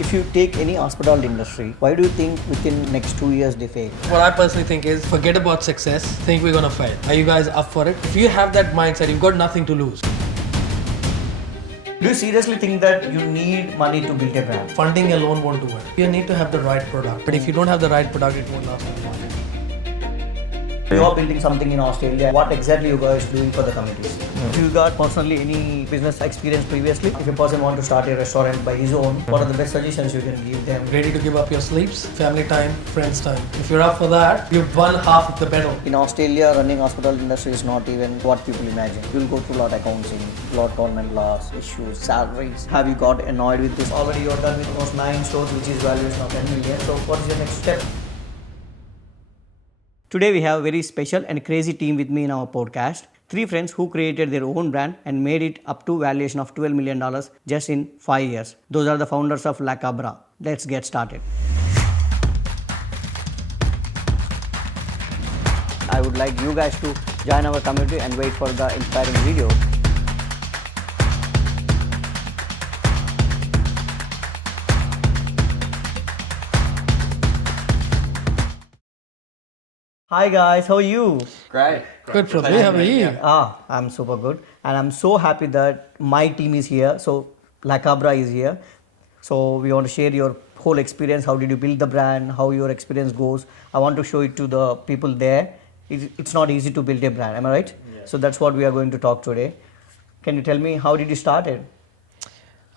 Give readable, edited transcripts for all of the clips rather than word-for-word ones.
If you take any hospitality industry, why do you think within next 2 years they fail? What I personally think is forget about success, think we're gonna fail. Are you guys up for it? If you have that mindset, you've got nothing to lose. Do you seriously think that you need money to build a brand? Funding alone won't do it. You need to have the right product. But if you don't have the right product, it won't last in the market. You are building something in Australia. What exactly you guys doing for the communities? If you got personally any business experience previously, if a person want to start a restaurant by his own, what are the best suggestions you can give them? Ready to give up your sleeps, family time, friends time. If you're up for that, you've won half of the battle. In Australia, running hospital industry is not even what people imagine. You'll go through a lot of accounting, lot government laws, issues, salaries. Have you got annoyed with this? Already you're done with almost 9 stores, which is valuation of 10 million. So what is your next step? Today we have a very special and crazy team with me in our podcast. 3 friends who created their own brand and made it up to valuation of $12 million just in 5 years. Those are the founders of Cabra. Let's get started. I would like you guys to join our community and wait for the inspiring video. Hi guys, how are you? Great. Good, Prithvi. How are you? I'm super good and I'm so happy that my team is here. So Cabra is here. So we want to share your whole experience. How did you build the brand? How your experience goes? I want to show it to the people there. It's not easy to build a brand, am I right? Yeah. So that's what we are going to talk today. Can you tell me how did you start it?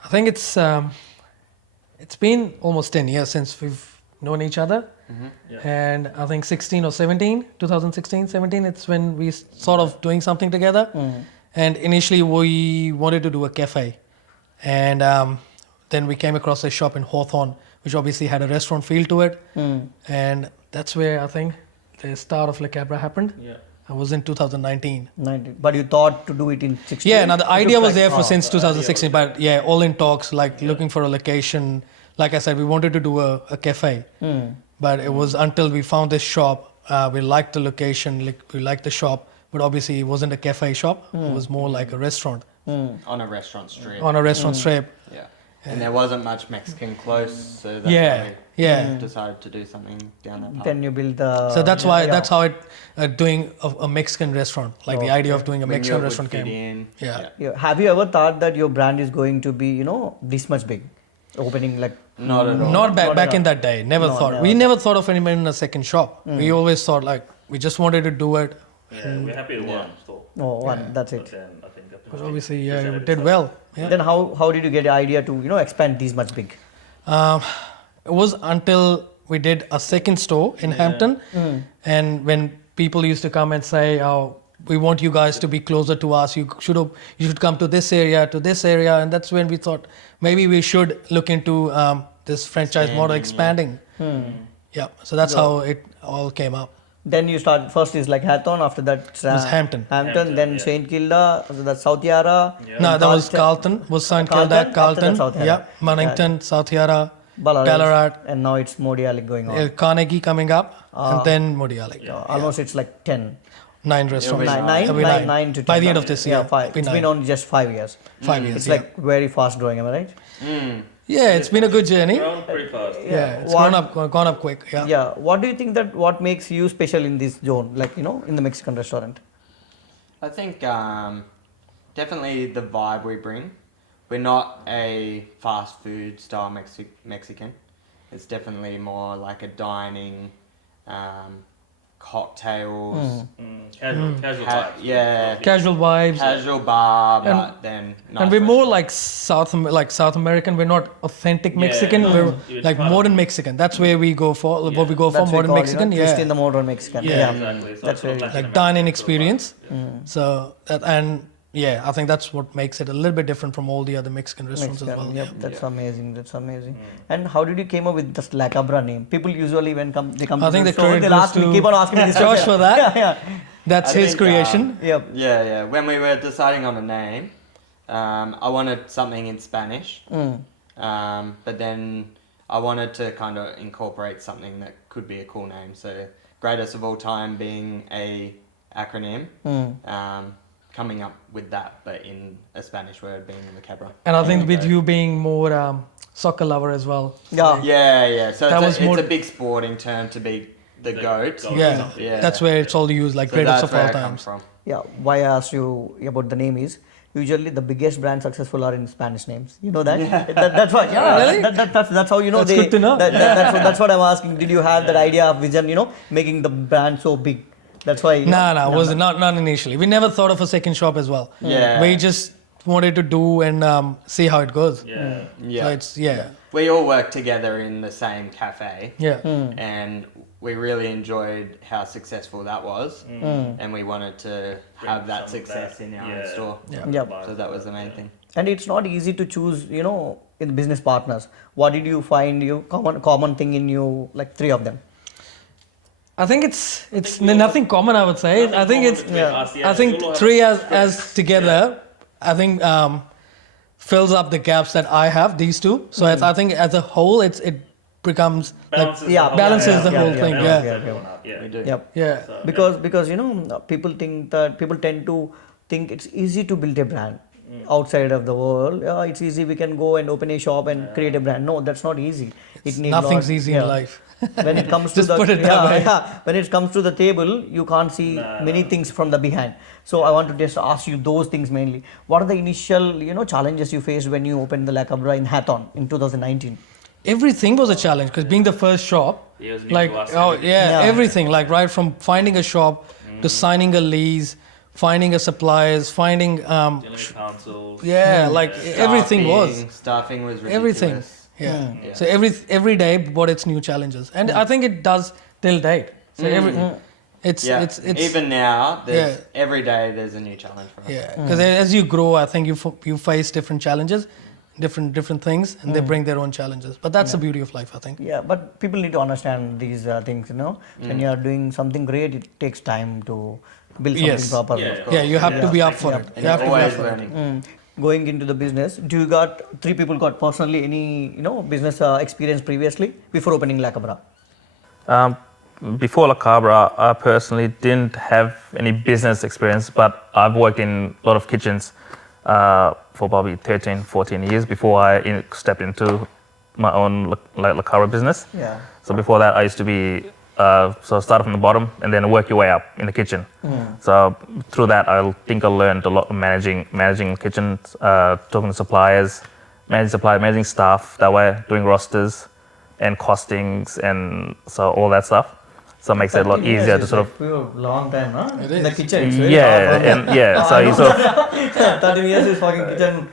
I think it's been almost 10 years since we've known each other. Mm-hmm. Yeah. And I think 2016, 17, it's when we sort of doing something together. Mm. And initially we wanted to do a cafe. And then we came across a shop in Hawthorne, which obviously had a restaurant feel to it. Mm. And that's where I think the start of Cabra happened. Yeah. I was in 2019. But you thought to do it in 16? Yeah, now the idea was there since 2016, but yeah, all in talks, looking for a location. Like I said, we wanted to do a cafe, but it was until we found this shop, we liked the location, we liked the shop, but obviously it wasn't a cafe shop, it was more like a restaurant. On a restaurant strip. On a restaurant strip. Yeah. And there wasn't much Mexican close, so that's why we decided to do something down that path. Then you build the... So that's why, that's how doing a Mexican restaurant, the idea of doing a Mexican restaurant came. Yeah. Have you ever thought that your brand is going to be, this much big? Opening Not at all. Not back in that day. Never thought. We never thought of anyone in a second shop. We always thought we just wanted to do it. Yeah, we're happy with one store. Oh, one. That's it. But then I think that But obviously, we did well. Yeah. Then how did you get the idea to expand this much big? It was until we did a second store in Hampton, and when people used to come and say, "Oh, we want you guys to be closer to us. You should come to this area, and that's when we thought maybe we should look into this franchise model expanding. Yeah, so that's how it all came up. Then you start first is Hawthorne, after that it was Hampton, then St Kilda, after that South Yarra. Yeah. No, that was Carlton. Was St Kilda, Carlton. Yeah, Mornington, South Yarra, Ballarat, and now it's Modialik going on. Carnegie coming up, and then Modialik. Almost it's 10. 9 restaurants. Nine to 10. By the end of this year. Yeah, 5. It's been on just 5 years. 5 years. It's very fast growing, am I right? Yeah, it's been a good journey. grown pretty fast. Yeah, it's gone up quick. Yeah. Yeah. What do you think what makes you special in this zone, in the Mexican restaurant? I think definitely the vibe we bring. We're not a fast food style Mexican. It's definitely more like a dining, cocktails, Casual vibes. Yeah, Casual vibes. casual bar, but then nice And we're more restaurant. like South American. We're not authentic Mexican. no, We're you'd like find modern Mexican. That's where we go for. What we go for, That's we modern call, Mexican. twist Yeah, in the modern Mexican. Yeah, exactly. So That's very like dining experience. So I think that's what makes it a little bit different from all the other Mexican restaurants as well. Yep, that's amazing. That's amazing. And how did you came up with this Cabra name? People usually when they come I to think the the store, credit they'll goes ask me, to keep on asking me this Josh question. for that. Yeah. That's I his think, creation. Yep. Yeah. When we were deciding on the name, I wanted something in Spanish, but then I wanted to kind of incorporate something that could be a cool name. So greatest of all time being a acronym. coming up with that, but in a Spanish word being the Cabra. And I think with you being more soccer lover as well. Yeah. Yeah. So That was it's more- a big sporting term to be the goat. goat. Yeah, Yeah. that's where it's all used, like So greatest that's of where all it comes times. from. Yeah, why I asked you about the name is usually the biggest brands successful are in Spanish names. You know that? That's why. Yeah, really? That's how you know. That's good to know. That's what I'm asking. Did you have that idea of vision? You know, making the brand so big. That's why. No, was not initially. We never thought of a second shop as well. Yeah. We just wanted to do and see how it goes. Yeah. Yeah. So it's We all work together in the same cafe. yeah. And we really enjoyed how successful that was, and we wanted to have that some of success that. in our Yeah. own store. Yeah. So that was the main thing. And it's not easy to choose. You know, in business partners. What did you find? You common thing in you, like 3 of them. I think it's nothing common. I would say. I think it's. I think we'll all 3 as together. I think fills up the gaps that I have. These 2. So I think as a whole, it becomes balances, yeah, balances the whole thing. balances Yeah. everyone up. Yeah. We do. Yep. Yeah. So, Because you know people tend to think it's easy to build a brand outside of the world. Yeah, it's easy. We can go and open a shop and create a brand. No, that's not easy. It needs Nothing's lot- easy yeah. in life. When it comes to Just the put it that way. when it comes to the table, you can't see many things from the behind. So I want to just ask you those things mainly. What are the initial challenges you faced when you opened the La Cabra in Hawthorne in 2019? Everything was a challenge because being the first shop, Yeah, it was new like to us. Yeah. everything, like right from finding a shop to signing a lease, finding a suppliers, finding Dealing with councils. like everything was Staffing was ridiculous. everything. Yeah. So every day brought its new challenges, and I think it does till date. So it's Yeah. it's Even now, every day there's a new challenge for us. yeah, because as you grow, I think you face different challenges, different things, and they bring their own challenges. But that's the beauty of life, I think. Yeah, but people need to understand these things. When you are doing something great, it takes time to build something Yes. properly. Yeah. Yeah, you have to be up for it. And You have to be up always for it. learning. Going into the business, do you got 3 people got personally any business experience previously before opening La Cabra? Before La Cabra, I personally didn't have any business experience, but I've worked in a lot of kitchens for probably 13, 14 years before I stepped into my own La Cabra business. Yeah. So before that, I used to be, so start from the bottom and then work your way up in the kitchen. So through that, I think I learned a lot of managing kitchens, talking to suppliers, managing staff that way, doing rosters and costings and so all that stuff. So it makes it a lot easier to sort of, long time, huh? It In the is. kitchen. It's very yeah, hard. and yeah, so you sort of, 13 years is fucking kitchen.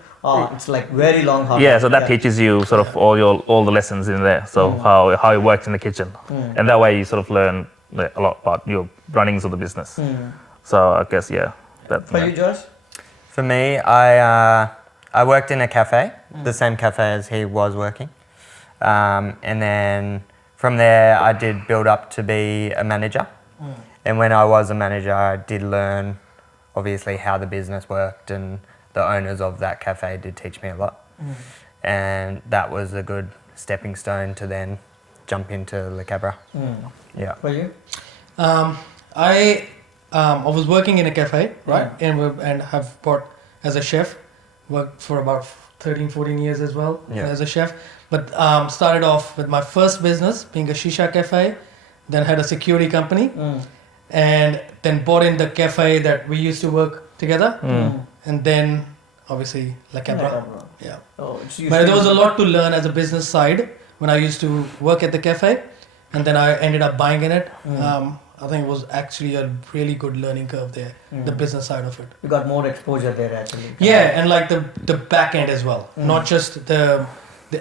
It's like very long hard. yeah, so that teaches you sort of all the lessons in there. So how it works in the kitchen, and that way you sort of learn a lot about your runnings of the business. So I guess that. For you, Josh? For me, I worked in a cafe, the same cafe as he was working. And then from there, I did build up to be a manager. And when I was a manager, I did learn, obviously, how the business worked, and the owners of that cafe did teach me a lot. And that was a good stepping stone to then jump into La Cabra. Yeah. For you? I was working in a cafe, right, and have worked as a chef. Worked for about 13, 14 years as well as a chef. But started off with my first business being a shisha cafe, then had a security company, and then bought in the cafe that we used to work together, and then obviously La Cabra. Yeah. Oh, so But there was a lot to learn as a business side when I used to work at the cafe, and then I ended up buying in it. I think it was actually a really good learning curve there, the business side of it. You got more exposure there actually. Yeah, and like the back end as well, not just the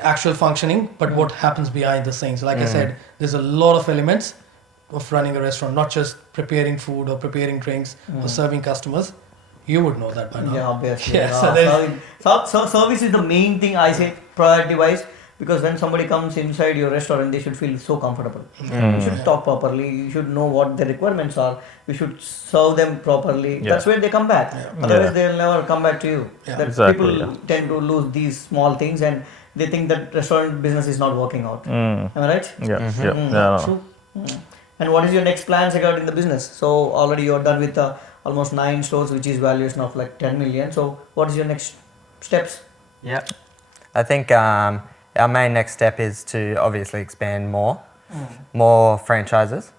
actual functioning, but what happens behind the scenes. Like I said, there's a lot of elements of running a restaurant, not just preparing food or preparing drinks or serving customers. You would know that by now. Yeah, obviously. Yeah, so there's- service is the main thing I say priority wise, because when somebody comes inside your restaurant, they should feel so comfortable. You should talk properly. You should know what the requirements are. You should serve them properly. Yeah. That's where they come back. Otherwise, they'll never come back to you. Yeah. That Exactly, people tend to lose these small things, and they think that restaurant business is not working out. Am I right? Yeah. True. And what is your next plans regarding the business? So already you're done with almost 9 stores, which is valuation of like 10 million. So what is your next steps? Yeah. I think our main next step is to obviously expand more franchises.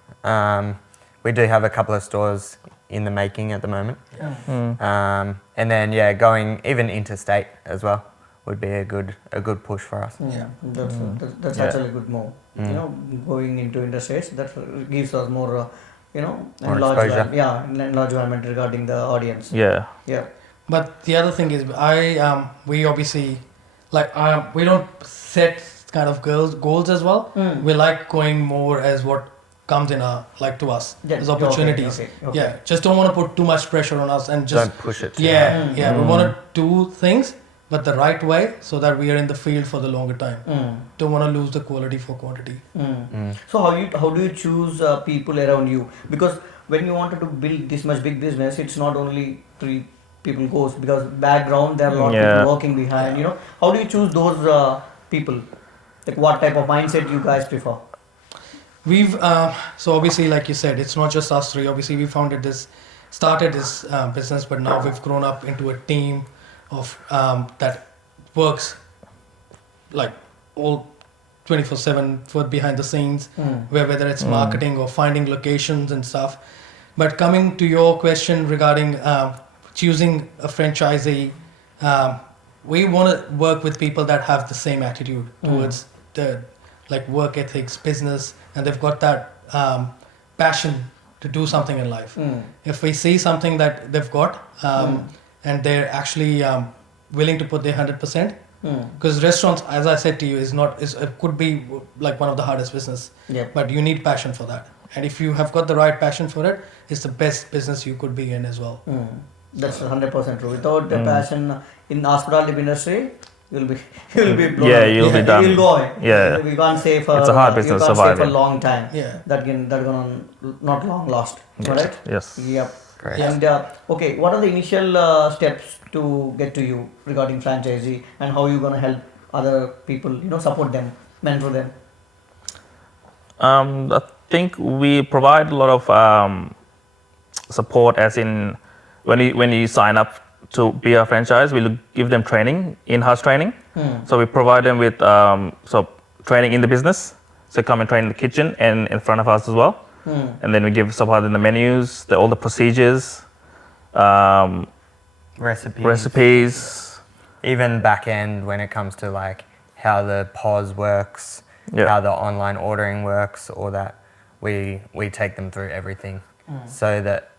We do have a couple of stores in the making at the moment. And then going even interstate as well would be a good push for us. Yeah, that's actually a good move. You know, going into interstates, that gives us more, More exposure. enlargement regarding the audience. Yeah. Yeah. But the other thing is, we obviously we don't set kind of goals as well. We like going more as what comes in to us as opportunities. Okay. Yeah, just don't want to put too much pressure on us and just Don't push it too hard. We want to do things but the right way so that we are in the field for the longer time. Don't want to lose the quality for quantity. So how do you choose people around you? Because when you wanted to build this much big business, it's not only 3 people goes, because background there are a lot of people working behind. How do you choose those people? Like what type of mindset you guys prefer? We've so obviously, like you said, it's not just us 3. Obviously, we started this business, but now we've grown up into a team of that works like all 24/7 for behind the scenes, whether it's marketing or finding locations and stuff. But coming to your question regarding choosing a franchisee, we want to work with people that have the same attitude towards the work ethics, business, and they've got that passion to do something in life. If we see something that they've got and they're actually willing to put their 100%, because restaurants, as I said to you, it could be like one of the hardest business, but you need passion for that. And if you have got the right passion for it, it's the best business you could be in as well. That's 100% true. Without the passion in hospitality industry, you'll be blown Yeah, away. you'll be done. You'll go away. Yeah. We can't say for It's a hard business you can't surviving. stay for a long time. Yeah. That gonna not long last. Correct? Yes. Yep. Great. And okay, what are the initial steps to get to you regarding franchisee, and how you gonna help other people? Support them, mentor them. I think we provide a lot of support, as in when you sign up to be a franchise, we'll give them training, in-house training. So we provide them with training in the business. So come and train in the kitchen and in front of us as well. And then we give support in the menus, all the procedures, recipes. Even back end when it comes to like how the POS works, how the online ordering works, all that. We take them through everything so that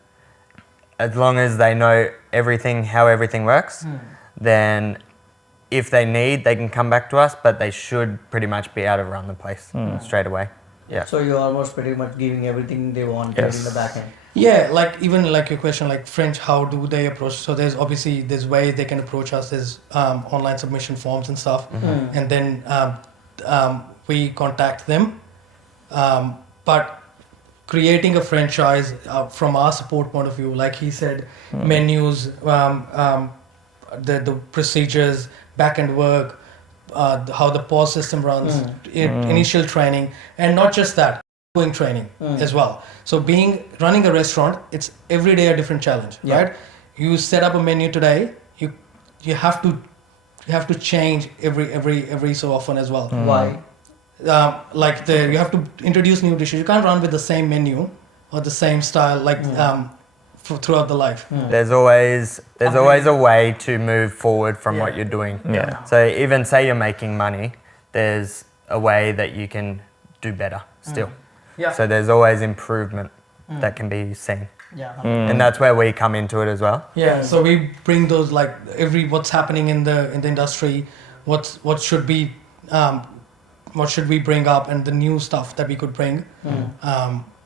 as long as they know how everything works, then if they need, they can come back to us, but they should pretty much be able to run the place straight away. Yeah. So you're almost pretty much giving everything they want in the back end. Yeah, even your question, like French, how do they approach? So there's ways they can approach us. There's online submission forms and stuff, and then we contact them. But creating a franchise from our support point of view, like he said, menus, the procedures, back end work, how the POS system runs, initial training, and not just that, ongoing training as well. So running a restaurant, it's every day a different challenge, right? You set up a menu today, you have to change every so often as well. Why? You have to introduce new dishes. You can't run with the same menu or the same style throughout the life. There's always a way to move forward from what you're doing. Yeah. So even say you're making money, there's a way that you can do better still. Yeah. So there's always improvement that can be seen. Yeah. And that's where we come into it as well. Yeah, so we bring those what's happening in the industry, what should we bring up, and the new stuff that we could bring.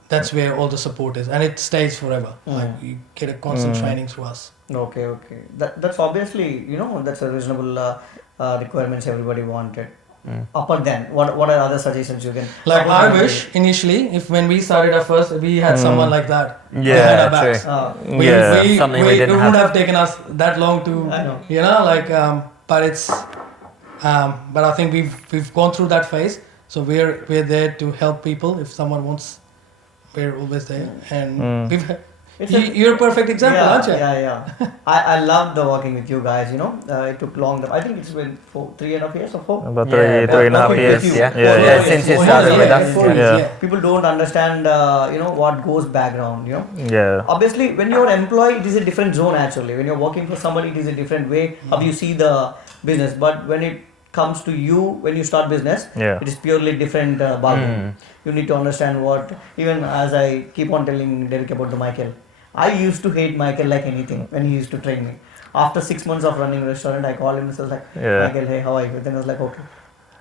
That's where all the support is, and it stays forever. You get a constant training through us. Okay. That's obviously that's a reasonable requirements everybody wanted. Upper than what are other suggestions you can? I wish initially, if when we started at first, we had someone like that behind Yeah, our backs. true. Something we didn't it wouldn't have. have taken us that long to, I know. but it's, but I think we've gone through that phase, so we're there to help people. If someone wants, we're always there, and You're a perfect example, aren't you? Yeah. I love the working with you guys. It took long. I think it's been 3.5 years or 4. About Yeah, three and a half Working years. with you. Yeah. Four Yeah, years. Since you 4 started years, with yeah, us. 4 years. Yeah. Yeah. People don't understand, what goes background. Yeah. Obviously, when you're employed, it is a different zone actually. When you're working for somebody, it is a different way how you see the business. But when it comes to you, when you start business, Yeah. it is purely different ballgame. You need to understand what. Even as I keep on telling Derrick about the Michael, I used to hate Michael like anything when he used to train me. After 6 months of running a restaurant, I called him and was like, Yeah. Michael, hey, how are you? Then I was like, okay,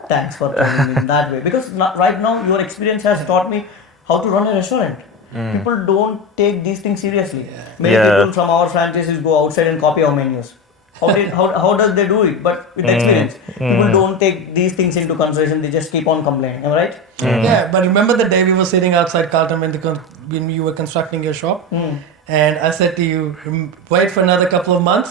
thanks for training me in that way. Because right now, your experience has taught me how to run a restaurant. People don't take these things seriously. Many Yeah. people from our franchises go outside and copy our menus. How does they do it? But with experience, people don't take these things into consideration. They just keep on complaining. Am I right? Yeah, but remember the day we were sitting outside Carlton when you were constructing your shop, and I said to you, wait for another couple of months,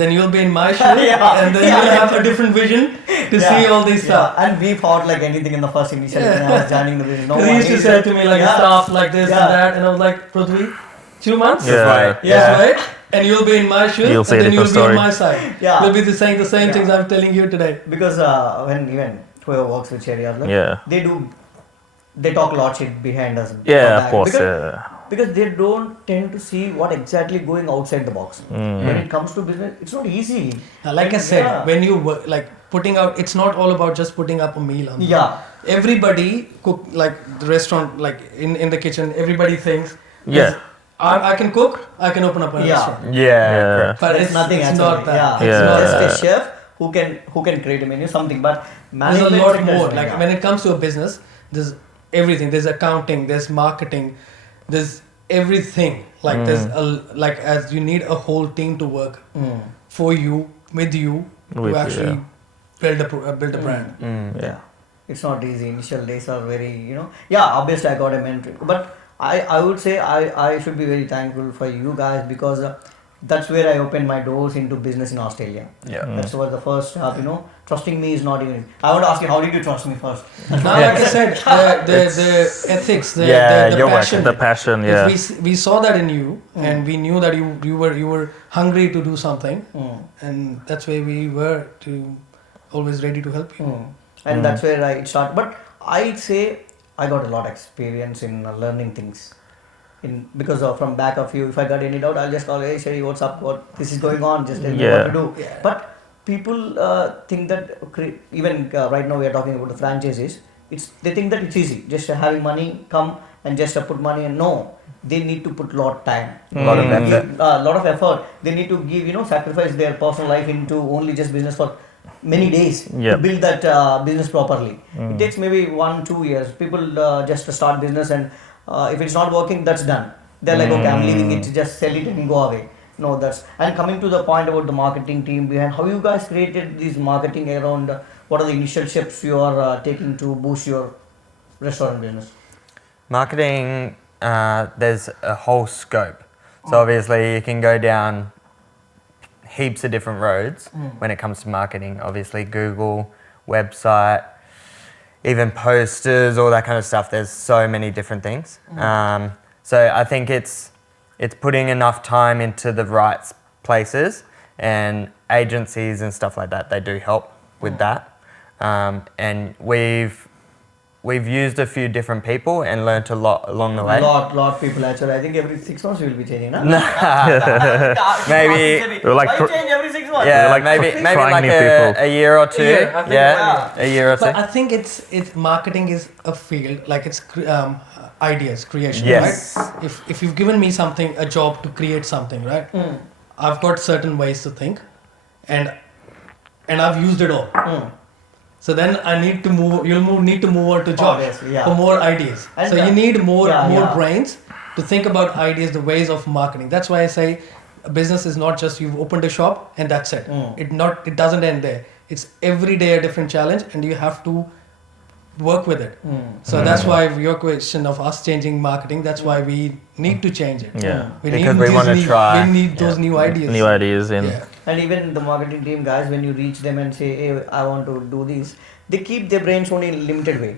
then you'll be in my shoes, and then you'll have a different vision to see all these stuff. And we fought like anything in the first initial when I was joining the business. No Because he one used to is- say to me like stuff like this Yeah. and that, and I was like, Prithvi, 2 months? Yeah. Right. Yes, right? And you'll be in my shoes, You'll and say a then you'll different be on story. my side. Yeah. You'll be saying the same Yeah. things I'm telling you today. Because when even whoever works with Sherinder, Yeah. they talk a lot shit behind us. Yeah, back. of course. Because they don't tend to see what exactly going outside the box. When it comes to business, it's not easy. Like I said, Yeah. when you work, like putting out, it's not all about just putting up a meal on. Yeah. Everybody cook, like the restaurant, like in the kitchen. Everybody thinks, Yeah. I can cook, I can open up a Yeah. restaurant. Yeah. correct. But There's it's nothing it's actually. not that. Yeah. It's Yeah. not Just that. a chef who can create a menu, something. But There's a management lot sector is more. very Like hard. when it comes to a business, there's everything. There's accounting. There's marketing. There's everything. Like there's like as you need a whole team to work for you, with you, With you, to actually yeah. build a brand. Yeah, it's not easy. Initial days are very, yeah, obviously I got a mentor, but I would say I should be very thankful for you guys because that's where I opened my doors into business in Australia. Yeah. That's was the first step, trusting me is not even. I want to ask you, how did you trust me first? Now, like I said, the ethics, the your work passion. The passion, yeah. We saw that in you, and we knew that you were hungry to do something, and that's where we were to always ready to help you. And that's where I started. But I'd say I got a lot of experience in learning things. Because from back of you, if I got any doubt, I'll just call, hey Sherry, what's up? What this is going on? Just tell me what to do. Yeah. But people think that even right now we are talking about the franchises. They think that it's easy, just having money come and just put money and no. They need to put lot of time, Lot of effort. lot of effort. They need to give sacrifice their personal life into only just business for many days to build that business properly. It takes maybe 1-2 years. People just start business and if it's not working, that's done. They're like, okay, I'm leaving it, just sell it and go away. No, and coming to the point about the marketing team behind, how you guys created this marketing around, what are the initial steps you are taking to boost your restaurant business? Marketing, there's a whole scope. So obviously you can go down heaps of different roads when it comes to marketing. Obviously Google, website, even posters, all that kind of stuff. There's so many different things. So I think it's putting enough time into the right places, and agencies and stuff like that, they do help with that. And we've used a few different people and learnt a lot along the way. Lot people actually. I think every 6 months we will be changing. Huh? Maybe- We're like Why change every 6 months? Yeah, like maybe trying like new people. a year or two. year, I think a year or two. But I think it's marketing is a field, like it's ideas creation, Yes. right? If you've given me something, a job to create something, right? I've got certain ways to think, and I've used it all. So then I need to move. Need to move on to Josh Obviously, yeah. for more ideas. And so you need more yeah. brains to think about ideas, the ways of marketing. That's why I say a business is not just you've opened a shop and that's it. It doesn't end there. It's every day a different challenge, and you have to work with it. So that's why your question of us changing marketing. That's why we need to change it. Yeah. Because we wanna try. We need those new ideas. New ideas in. Yeah. And even the marketing team guys, when you reach them and say, hey, I want to do this, they keep their brains only in limited way.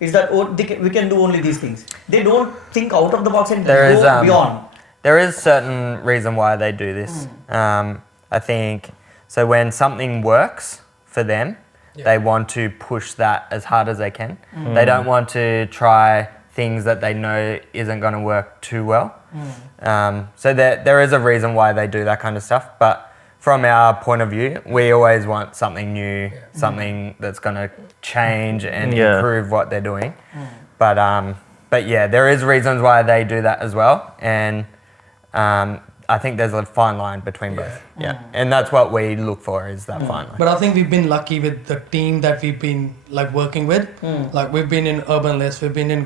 Is that we can do only these things? They don't think out of the box and go beyond. there is certain reason why they do this. I think so when something works for them, they want to push that as hard as they can. They don't want to try things that they know isn't going to work too well. So there is a reason why they do that kind of stuff. But from our point of view, we always want something new, something that's going to change and improve what they're doing. But yeah, there is reasons why they do that as well. And I think there's a fine line between both. Yeah. And that's what we look for, is that fine line. But I think we've been lucky with the team that we've been like working with. Like we've been in Urban List, we've been in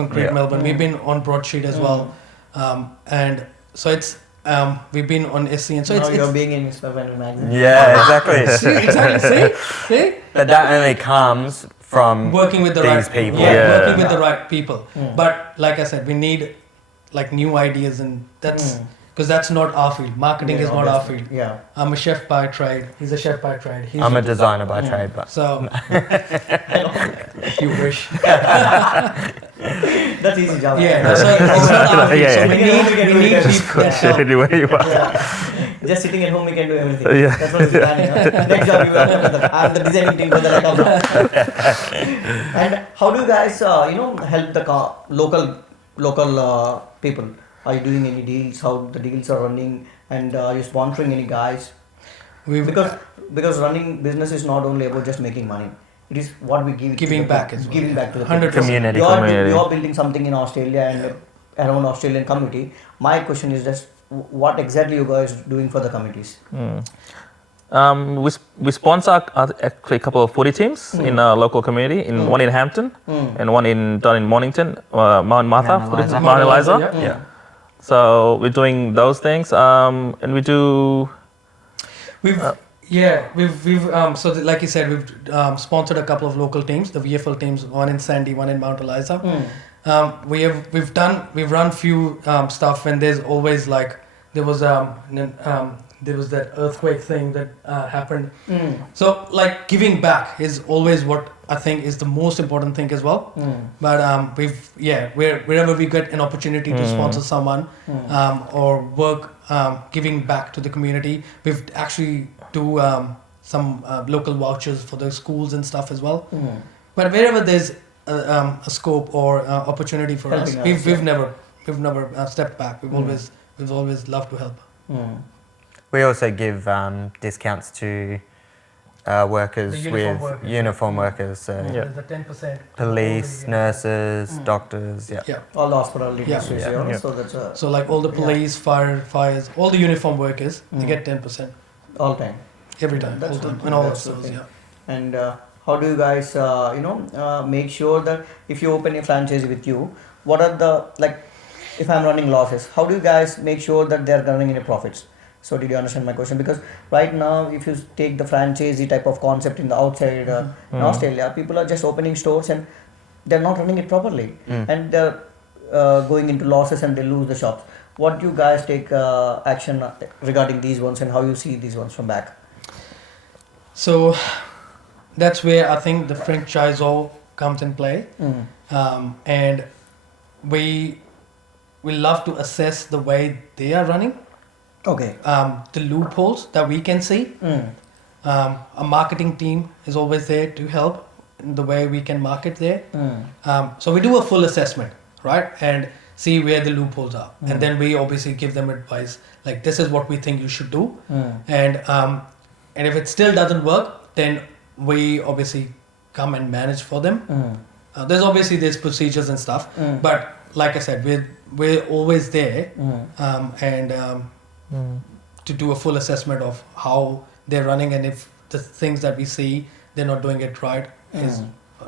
Concrete Melbourne, we've been on Broadsheet as well. And so it's we've been on SCN. So now it's you're being in Inspirepreneur magazine. Yeah, exactly. See? But that only comes from Working with the these right people. working with the right people. But like I said, we need like new ideas, and that's because that's not our field. Marketing is not our field. Yeah. I'm a chef by trade. He's a chef by trade. I'm a designer by trade, but So you wish. That's easy job. Yeah. So it's not our field. Yeah, So yeah. we need people that help. Anywhere you are. Just sitting at home, we can do everything. Yeah. That's what it's planning. Next job, you are the designing team for the Cabra. And how do you guys, help the local people? Are you doing any deals? How the deals are running? And are you sponsoring any guys? Because running business is not only about just making money. It is what we give. Giving back as well. Giving back to the 100%. community. You are building something in Australia and around Australian community. My question is just what exactly you guys doing for the communities? We sponsor actually a couple of footy teams in our local community. One in Hampton and one down in Mornington, Mount Martha, Mount Eliza. Yeah. So we're doing those things, and we do. We've so like you said, we've sponsored a couple of local teams, the VFL teams, one in Sandy, one in Mount Eliza. We've run few stuff when there's always like there was that earthquake thing that happened. So like giving back is always what I think is the most important thing as well. But wherever we get an opportunity to sponsor someone or work giving back to the community, we've actually do some local vouchers for the schools and stuff as well. But wherever there's a scope or opportunity for us, we've never stepped back. We've always loved to help. we also give discounts to workers uniform workers. So There's a 10%. police, nurses, doctors. Yeah. All the hospital Yeah. industries, Yeah. So that's So like all the police, fires, all the uniform workers, they get 10% all time. every time, That's all time, good. in all the That's stores. okay. Yeah. And how do you guys, make sure that if you open a franchise with you, what are the, if I'm running losses, how do you guys make sure that they're running in a profits? So did you understand my question? Because right now, if you take the franchisee type of concept in the outside in Australia, people are just opening stores and they're not running it properly, and they're going into losses and they lose the shops. What do you guys take action regarding these ones, and how you see these ones from back? So that's where I think the franchisor comes in play, and we love to assess the way they are running. Okay. The loopholes that we can see. A marketing team is always there to help in the way we can market there. So we do a full assessment, right? And see where the loopholes are. And then we obviously give them advice, like this is what we think you should do. And if it still doesn't work, then we obviously come and manage for them. There's procedures and stuff. But like I said, we're always there to do a full assessment of how they're running, and if the things that we see they're not doing it right,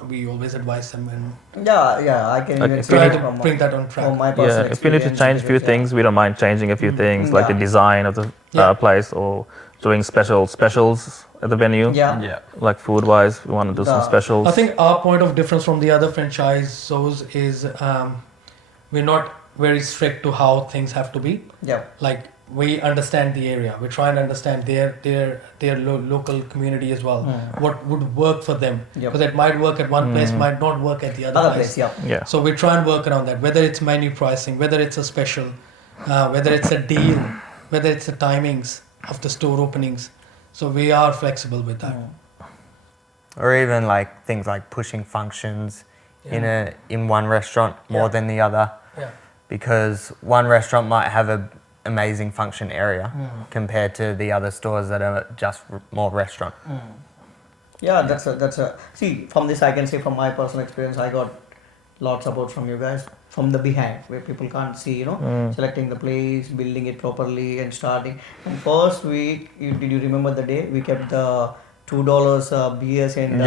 we always advise them and I can even try see to bring that on track. from my personal if we need to change a few things, we don't mind changing a few things, like the design of the place, or doing specials at the venue. Yeah. Like food wise, we want to do some specials. I think our point of difference from the other franchisors is we're not very strict to how things have to be. Yeah. Like we understand the area. We try and understand their local community as well. What would work for them? Because it might work at one place, might not work at the other place. Yeah. Yeah. So we try and work around that. Whether it's menu pricing, whether it's a special, whether it's a deal, whether it's the timings of the store openings. So we are flexible with that. Or even like things like pushing functions in one restaurant more than the other, Yeah. because one restaurant might have a amazing function area compared to the other stores that are just more restaurant. Yeah, that's a see, from this I can say from my personal experience, I got lot of support from you guys from the behind where people can't see, selecting the place, building it properly and starting. And first week, did you remember the day we kept the $2 beers and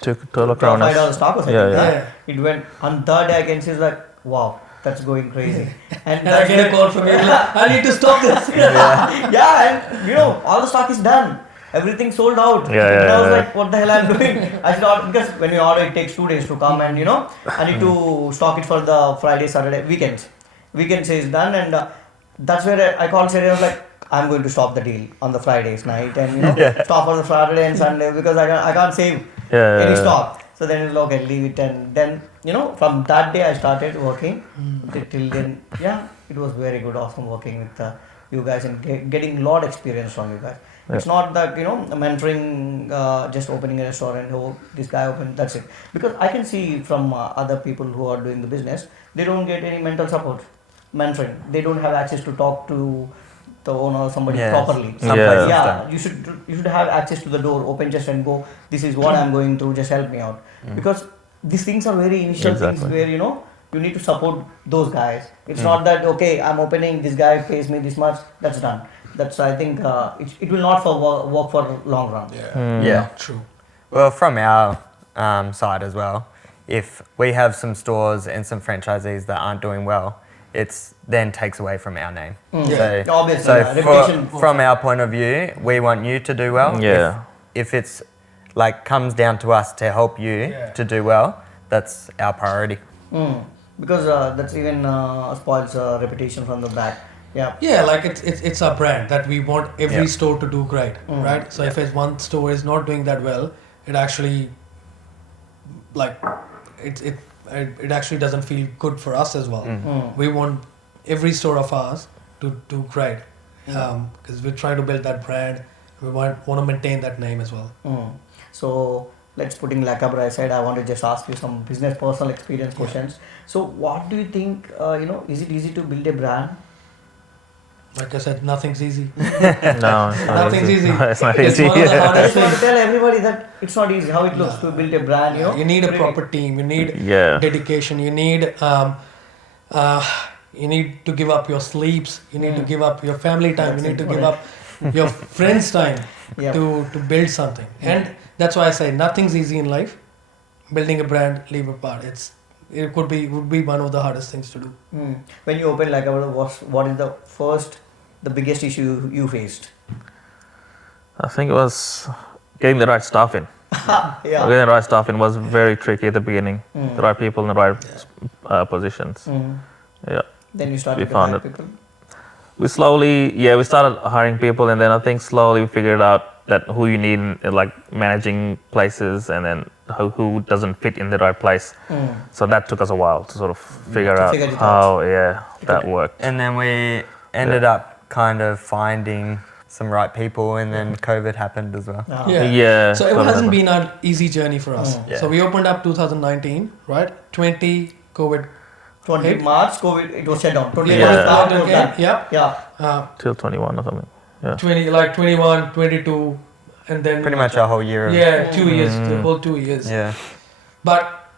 took total $5 tacos? Yeah. It went on third day. I can see it's like wow, that's going crazy. And I get a call from you, like, I need to stop this. Yeah, and all the stock is done. Everything sold out. And I was like, what the hell I'm doing? I should because when we order, it takes 2 days to come, and I need to stock it for the Friday, Saturday, weekends. Weekends is done, and that's where I called Sherinder. I was like, I'm going to stop the deal on the Fridays night, and stop for the Saturday and Sunday because I can't save any stock. So then it's like, okay, leave it, and then from that day I started working till then. Yeah, it was very good, awesome working with you guys and getting a lot of experience from you guys. It's not that mentoring, just opening a restaurant. Oh, this guy opened. That's it. Because I can see from other people who are doing the business, they don't get any mental support, mentoring. They don't have access to talk to the owner or somebody properly. You should have access to the door, open just and go. This is what I'm going through. Just help me out. Because these things are very initial things where you need to support those guys. It's not that okay, I'm opening. This guy pays me this much. That's done. That's I think it will not work for long run. Yeah, true. Well, from our side as well, if we have some stores and some franchisees that aren't doing well, it's then takes away from our name. So, Obviously, so from our point of view, we want you to do well. Yeah. If it's like comes down to us to help you to do well, that's our priority. Because that's even spoils reputation from the back. Yeah, like it's our brand that we want every store to do great, right? So if one store is not doing that well, it actually like it actually doesn't feel good for us as well. We want every store of ours to do great because we're trying to build that brand. We want to maintain that name as well. So let's put in Cabra aside. I want to just ask you some business personal experience questions. So what do you think? Is it easy to build a brand? Like I said, nothing's easy. No, Nothing's easy. No, it's not It's easy. one of the I hardest just want to things. tell everybody that it's not easy how it looks to build a brand. You need a proper team. You need dedication. You need to give up your sleeps. You need to give up your family time. You need to give up your friends' time to build something. And that's why I say nothing's easy in life. Building a brand, leave apart. It would be one of the hardest things to do. When you open Cabra, what is the biggest issue you faced? I think it was getting the right staff in. Yeah. Getting the right staff in was very tricky at the beginning. The right people in the right positions. Yeah. Then you started We to found hire it. people. We slowly, we started hiring people, and then I think slowly we figured out that who you need in like managing places, and then who doesn't fit in the right place. So that took us a while to sort of figure out figure it how that worked. And then we ended up kind of finding some right people, and then COVID happened as well. So it hasn't been an easy journey for us. So we opened up 2019, right? 20 COVID. 20 March, COVID, it was shut down. 20 Yeah. March, it was done. Yeah. Till 21 or something. Yeah. 21, 22, and then Pretty much our whole year. 2 years, the whole 2 years. Yeah. But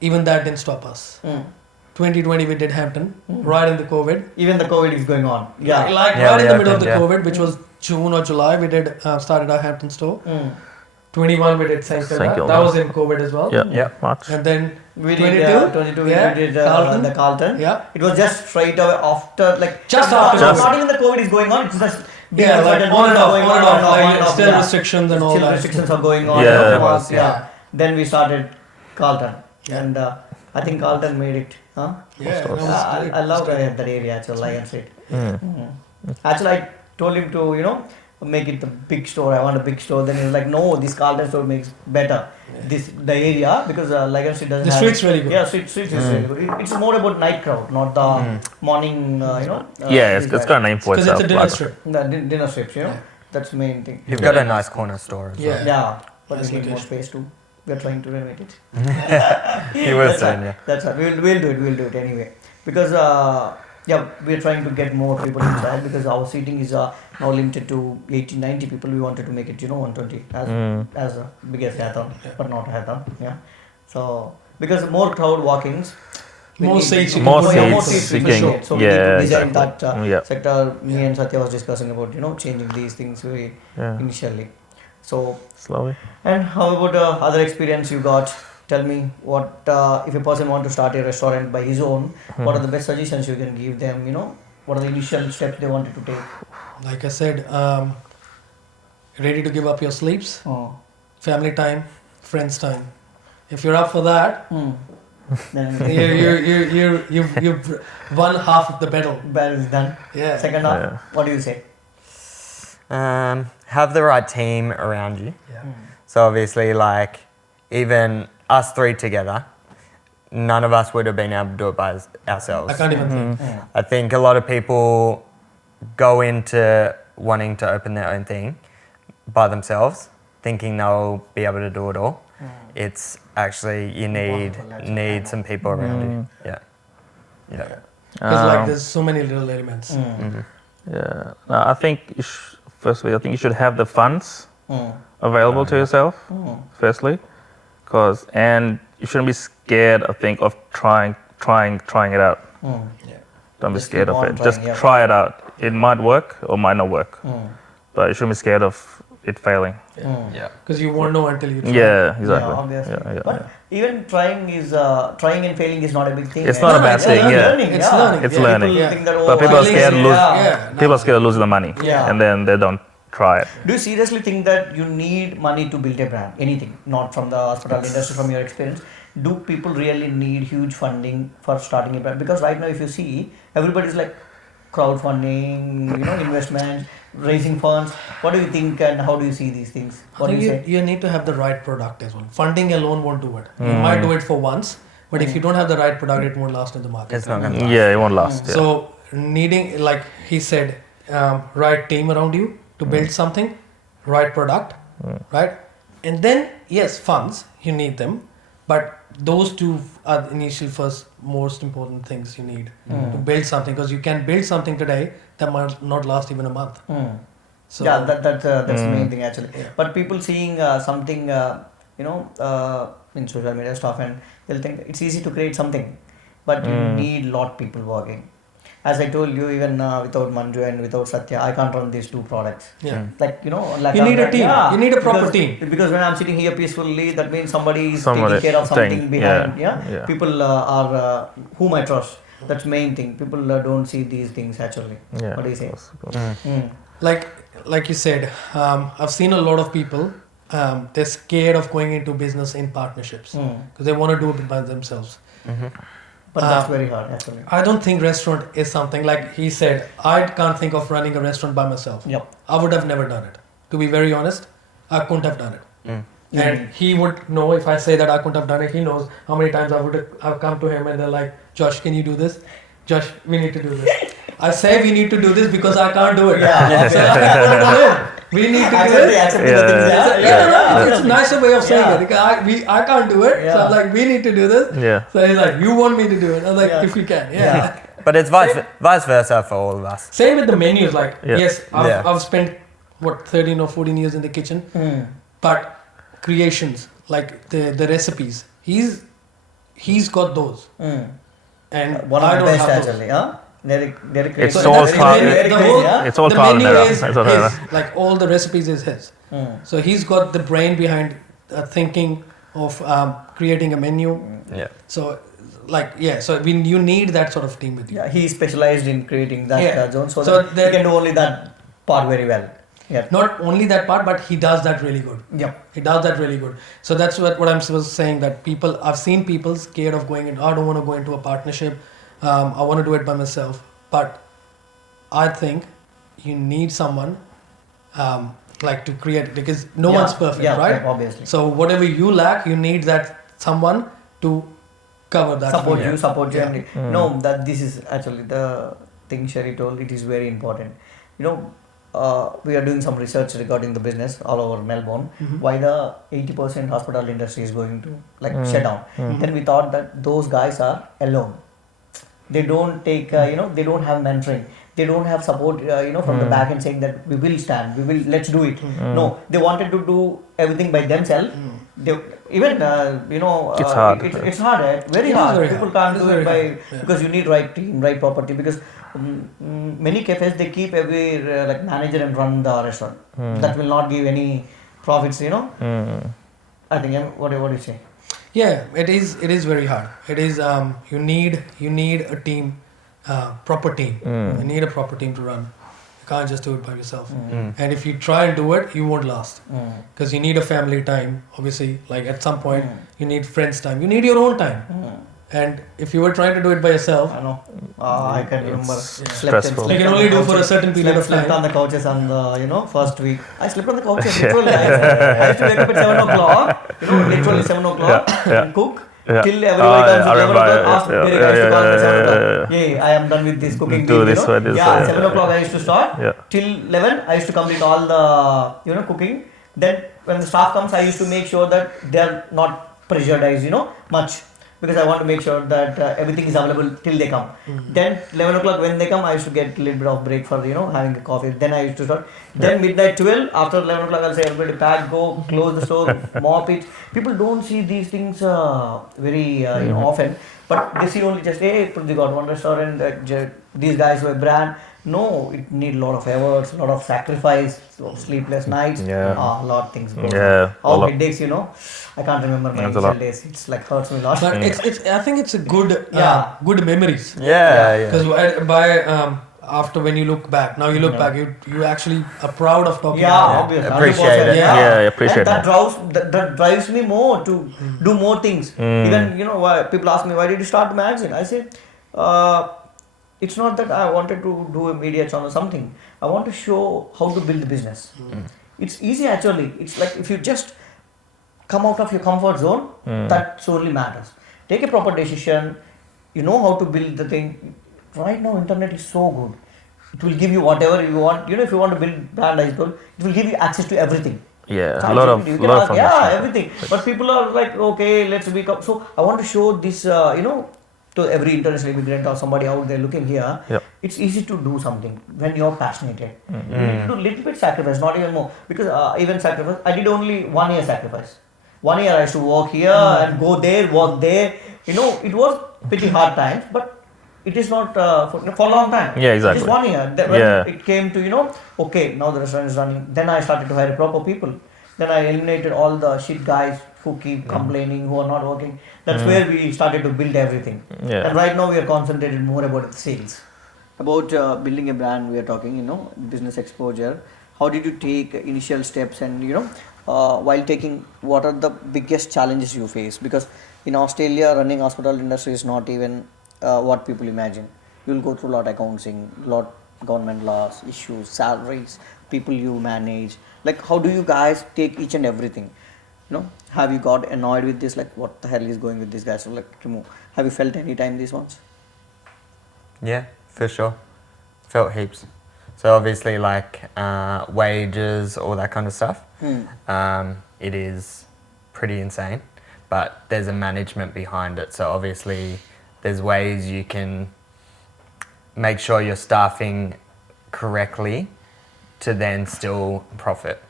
even that didn't stop us. 2020 we did Hampton, right in the COVID. Even the COVID is going on. Yeah. Right in the middle of the yeah. COVID, which was June or July, we did started our Hampton store. 21 we did St. Kilda. That was in COVID as well. Yeah. March. And then We 22, did 22. We did Carlton. the Carlton. Yeah. It was just straight away after, like Just not, after. Not even the COVID is going on. It's just like on and off, like still yeah. restrictions and all Still that. restrictions are going on. Yeah. Then we started Carlton, and I think Carlton made it. Huh? Yeah, that was great. I love that area. Actually, Lion Street. Actually, I told him to make it a big store. I want a big store. Then he was like, no, this Carlton store makes better. The area, because like I said, doesn't The have street's really good. Yeah, streets is really good. It's more about night crowd, not the morning. Yeah, these it's guys. got a name for Because itself. it's a dinner like- strip. The dinner strips, Yeah. That's the main thing. You've got a nice corner store as well. Yeah. Yeah, but Nice we need more location. space too. We're trying to renovate it. You will That's soon, right. yeah. That's right. We'll do it anyway. Because we're trying to get more people inside because our seating is now limited to 80, 90 people. We wanted to make it 120 as big as Hawthorne, but not Hawthorne. Yeah. So because more crowd walk-ins. we More need- seats you More can put in. seats we you can can- get. So we yeah, need to design exactly. that sector. Me and Satya was discussing about changing these things very Yeah. initially. So Slowly. and how about other experience you got? Tell me what if a person want to start a restaurant by his own. What are the best suggestions you can give them? What are the initial steps they wanted to take? Like I said, ready to give up your sleeps, Oh. family time, friends time. If you're up for that, Then you've won half of the battle. battle is done. Yeah. Second half. Yeah. What do you say? Have the right team around you. Yeah. So obviously, like, even us three together, none of us would have been able to do it by ourselves. I can't even think. I think a lot of people go into wanting to open their own thing by themselves, thinking they'll be able to do it all. It's actually you need some people around you. Yeah. Because there's so many little elements. Yeah. No, I think firstly, I think you should have the funds available to yourself. Firstly, and you shouldn't be scared. I think of trying it out. Yeah. Don't be Just scared keep of on it. trying, Just yeah. try it out. It might work or might not work, but you shouldn't be scared of it failing. Yeah. Because you won't know until you try. Yeah, exactly. Yeah, obviously. Yeah, But even trying and failing is not a big thing. It's not a bad it's thing. learning. Yeah. Learning, It's yeah. learning. It's Yeah. learning. People Yeah. think that, But people are failing scared is- to lose. Yeah. People are scared of losing the money, Yeah. and then they don't try it. Do you seriously think that you need money to build a brand? Anything, not from the hospitality industry, from your experience. Do people really need huge funding for starting a brand? Because right now, if you see, everybody's like crowdfunding, investment, raising funds. What do you think, and how do you see these things? What I do you think say? you need to have the right product as well. Funding alone won't do it. You might do it for once, but if you don't have the right product, it won't last in the market. It's not going to Yeah, it won't last. Yeah. So needing, like he said, right team around you to build something, right product, right? And then, yes, funds, you need them. But those two are the initial first most important things you need to build something. Because you can build something today that might not last even a month. So Yeah, that's the main thing actually. But people seeing something, in social media stuff, and they'll think it's easy to create something, but you need lot people working. As I told you, even without Manju and without Satya, I can't run these two products. yeah. Like like You need a team. Yeah, You need a proper because- team. Because when I'm sitting here peacefully, that means somebody is Somebody taking care of something staying- behind. yeah, Yeah, yeah. people are whom I trust. That's main thing. People don't see these things actually. Yeah. What do you say? Like you said, I've seen a lot of people. They're scared of going into business in partnerships because they want to do it by themselves. But that's very hard actually. I don't think restaurant is something like he said. I can't think of running a restaurant by myself. Yep. I would have never done it. To be very honest, I couldn't have done it. And he would know if I say that I couldn't have done it. He knows how many times I've come to him and they're like, Josh, can you do this? Josh, we need to do this. I say we need to do this because I can't do it. Yeah. So I put it on him. We need to do it. Accept the things. It's a nicer way of saying it. Because I can't do it. So Yeah. I'm like, we need to do this. Yeah. So he's like, you want me to do it? I'm like, Yeah. if you can. Yeah. But it's vice versa for all of us. Same with the menus. Like, Yeah. yes, I've, Yeah. I've spent, 13 or 14 years in the kitchen. But creations, like the recipes, he's got those. And One of I the don't best have those. actually, huh? Derrick It's Craig. all that's car- the menu, Derrick the Craig, whole, yeah? It's all the carbon menu error. is That's what his. I- Like all the recipes is his. So he's got the brain behind thinking of creating a menu. Yeah. So so you need that sort of team with you. Yeah, he specialized in creating that Yeah. zone, so So that he there- can do only that part very well. Yeah. Not only that part, but he does that really good. Yep. He does that really good. So that's what I'm was saying, that people, I've seen people scared of going in. I don't want to go into a partnership. I want to do it by myself. But I think you need someone like to create, because no Yeah, one's perfect, yeah, right? obviously. So whatever you lack, you need that someone to cover that. Support for you, support you. Yeah. And no, that this is actually the thing Sherry told. It is very important. You know, we are doing some research regarding the business all over Melbourne. Why the 80% hospital industry is going to like shut down? Then we thought that those guys are alone. They don't take, they don't have mentoring. They don't have support, from the back end saying that we will stand, let's do it. No, they wanted to do everything by themselves. They, even, It's hard. It's hard, very It is hard. very People hard. can't It is do it very by, hard. Yeah. because you need right team, right property. Because many cafes, they keep every like manager and run the restaurant. That will not give any profits, I think, what do you say? Yeah, it is very hard. It is you need a team, proper team. You need a proper team to run. You can't just do it by yourself. And if you try and do it, you won't last. Because you need a family time. Obviously, like at some point, you need friends time. You need your own time. And if you were trying to do it by yourself, I know. I can remember. stressful. you can only do for a certain period of Slept time. on the couches on the first week. I slept on the couches literally. I used to wake up at 7 o'clock. Literally 7 o'clock and cook. Yeah. Till everybody comes I at 11 remember, o'clock. Ask yeah, Derrick, I used to call at 7 o'clock. yeah. Yeah, I am done with this cooking. Do thing, this way, this yeah, way, 7 o'clock I used to start. Yeah. Till 11 I used to complete all the cooking. Then when the staff comes, I used to make sure that they are not pressurized much, because I want to make sure that everything is available till they come. Then 11 o'clock when they come, I used to get a little bit of break for having a coffee. Then I used to start. Then midnight 12, after 11 o'clock I'll say everybody pack, go, close the store, mop it. People don't see these things very often, but they see only just, hey, they got one restaurant, these guys were brand. No, it need a lot of efforts, a lot of sacrifice, sleepless nights, Yeah. a lot of things. Goes Yeah, a All lot. headaches, I can't remember my That's a initial lot. days. It's like hurts me a lot. But it's I think it's a good Yeah. good memories. Yeah. Because by after when you look back, now you look back, you actually are proud of talking Yeah, about it. obviously. Appreciate 100%, it. Yeah, appreciate and that it. drives me more to do more things. Even why people ask me, why did you start the magazine? I say, it's not that I wanted to do a media channel or something. I want to show how to build the business. It's easy actually. It's like if you just come out of your comfort zone, that solely matters. Take a proper decision. You know how to build the thing. Right now, internet is so good. It will give you whatever you want. If you want to build brand, I told, it will give you access to everything. Yeah, Try a lot to- of you can lot ask, of yeah, information. everything. But people are like, okay, let's become. So I want to show this, to every international immigrant or somebody out there looking here. Yep. It's easy to do something when you're passionate. You need to do little bit sacrifice, not even more. Because even sacrifice, I did only 1 year sacrifice. 1 year I used to work here and go there, work there. It was pretty hard times, but it is not for a long time. Yeah, exactly. Just 1 year. Then when Yeah. it came to, okay, now the restaurant is running. Then I started to hire proper people. Then I eliminated all the shit guys who keep complaining, who are not working. That's where we started to build everything. Yeah. And right now we are concentrated more about the sales. About building a brand, we are talking, business exposure. How did you take initial steps and, while taking, what are the biggest challenges you face? Because in Australia, running hospital industry is not even what people imagine. You'll go through a lot of accounting, lot government laws, issues, salaries, people you manage. Like, how do you guys take each and everything? Have you got annoyed with this? Like, what the hell is going with these guys? So, like, remove. Have you felt any time these ones? Yeah, for sure. Felt heaps. So obviously, like wages, all that kind of stuff. It is pretty insane, but there's a management behind it. So obviously, there's ways you can make sure you're staffing correctly to then still profit.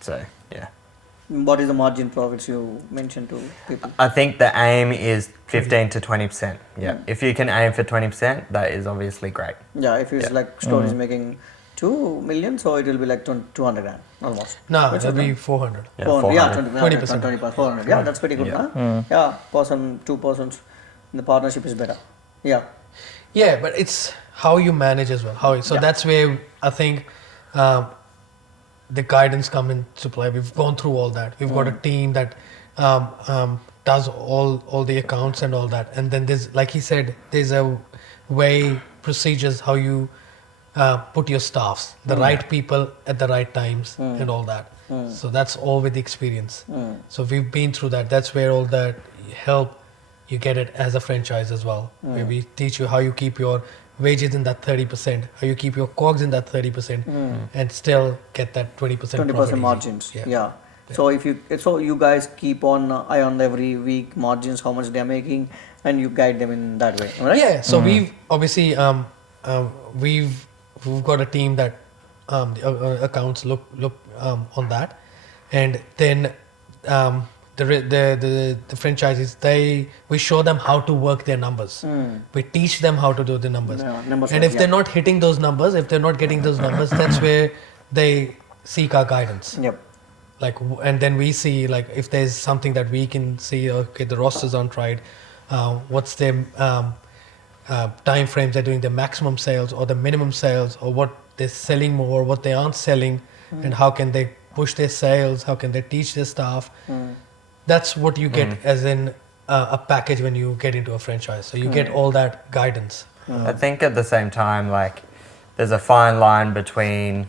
So yeah. What is the margin profits you mentioned to people? I think the aim is 15 to 20%. Yeah. If you can aim for 20%, that is obviously great. Yeah, if it's like store is making 2 million, so it will be like 200 grand almost. No, Which it'll is be 400. Yeah, 400, yeah, 400. 20%. 400. Yeah, that's pretty good. Yeah. Huh? Yeah, person, 2 persons in the partnership is better. Yeah. Yeah, but it's how you manage as well. So that's where I think the guidance come into play. We've gone through all that. We've got a team that does all the accounts and all that. And then there's, like he said, there's a way, procedures, how you put your staffs, the right people at the right times and all that. So that's all with the experience. So we've been through that. That's where all that help you get it as a franchise as well. Where we teach you how you keep your wages in that 30%, how you keep your cogs in that 30%, and still get that 20% 20% profit margins. easy. Yeah. So you guys keep on eye on every week margins, how much they're making, and you guide them in that way, right? Yeah. So we've obviously we've got a team that the accounts look on that, and then the franchisees, we show them how to work their numbers. We teach them how to do the numbers. Yeah, numbers And if they're not hitting those numbers, if they're not getting those numbers, that's where they seek our guidance. Yep. And then we see if there's something that we can see, okay, the rosters aren't right, what's their time frames they're doing, the maximum sales or the minimum sales, or what they're selling more, what they aren't selling, and how can they push their sales, how can they teach their staff. That's what you get as in a package when you get into a franchise. So you get all that guidance. I think at the same time, there's a fine line between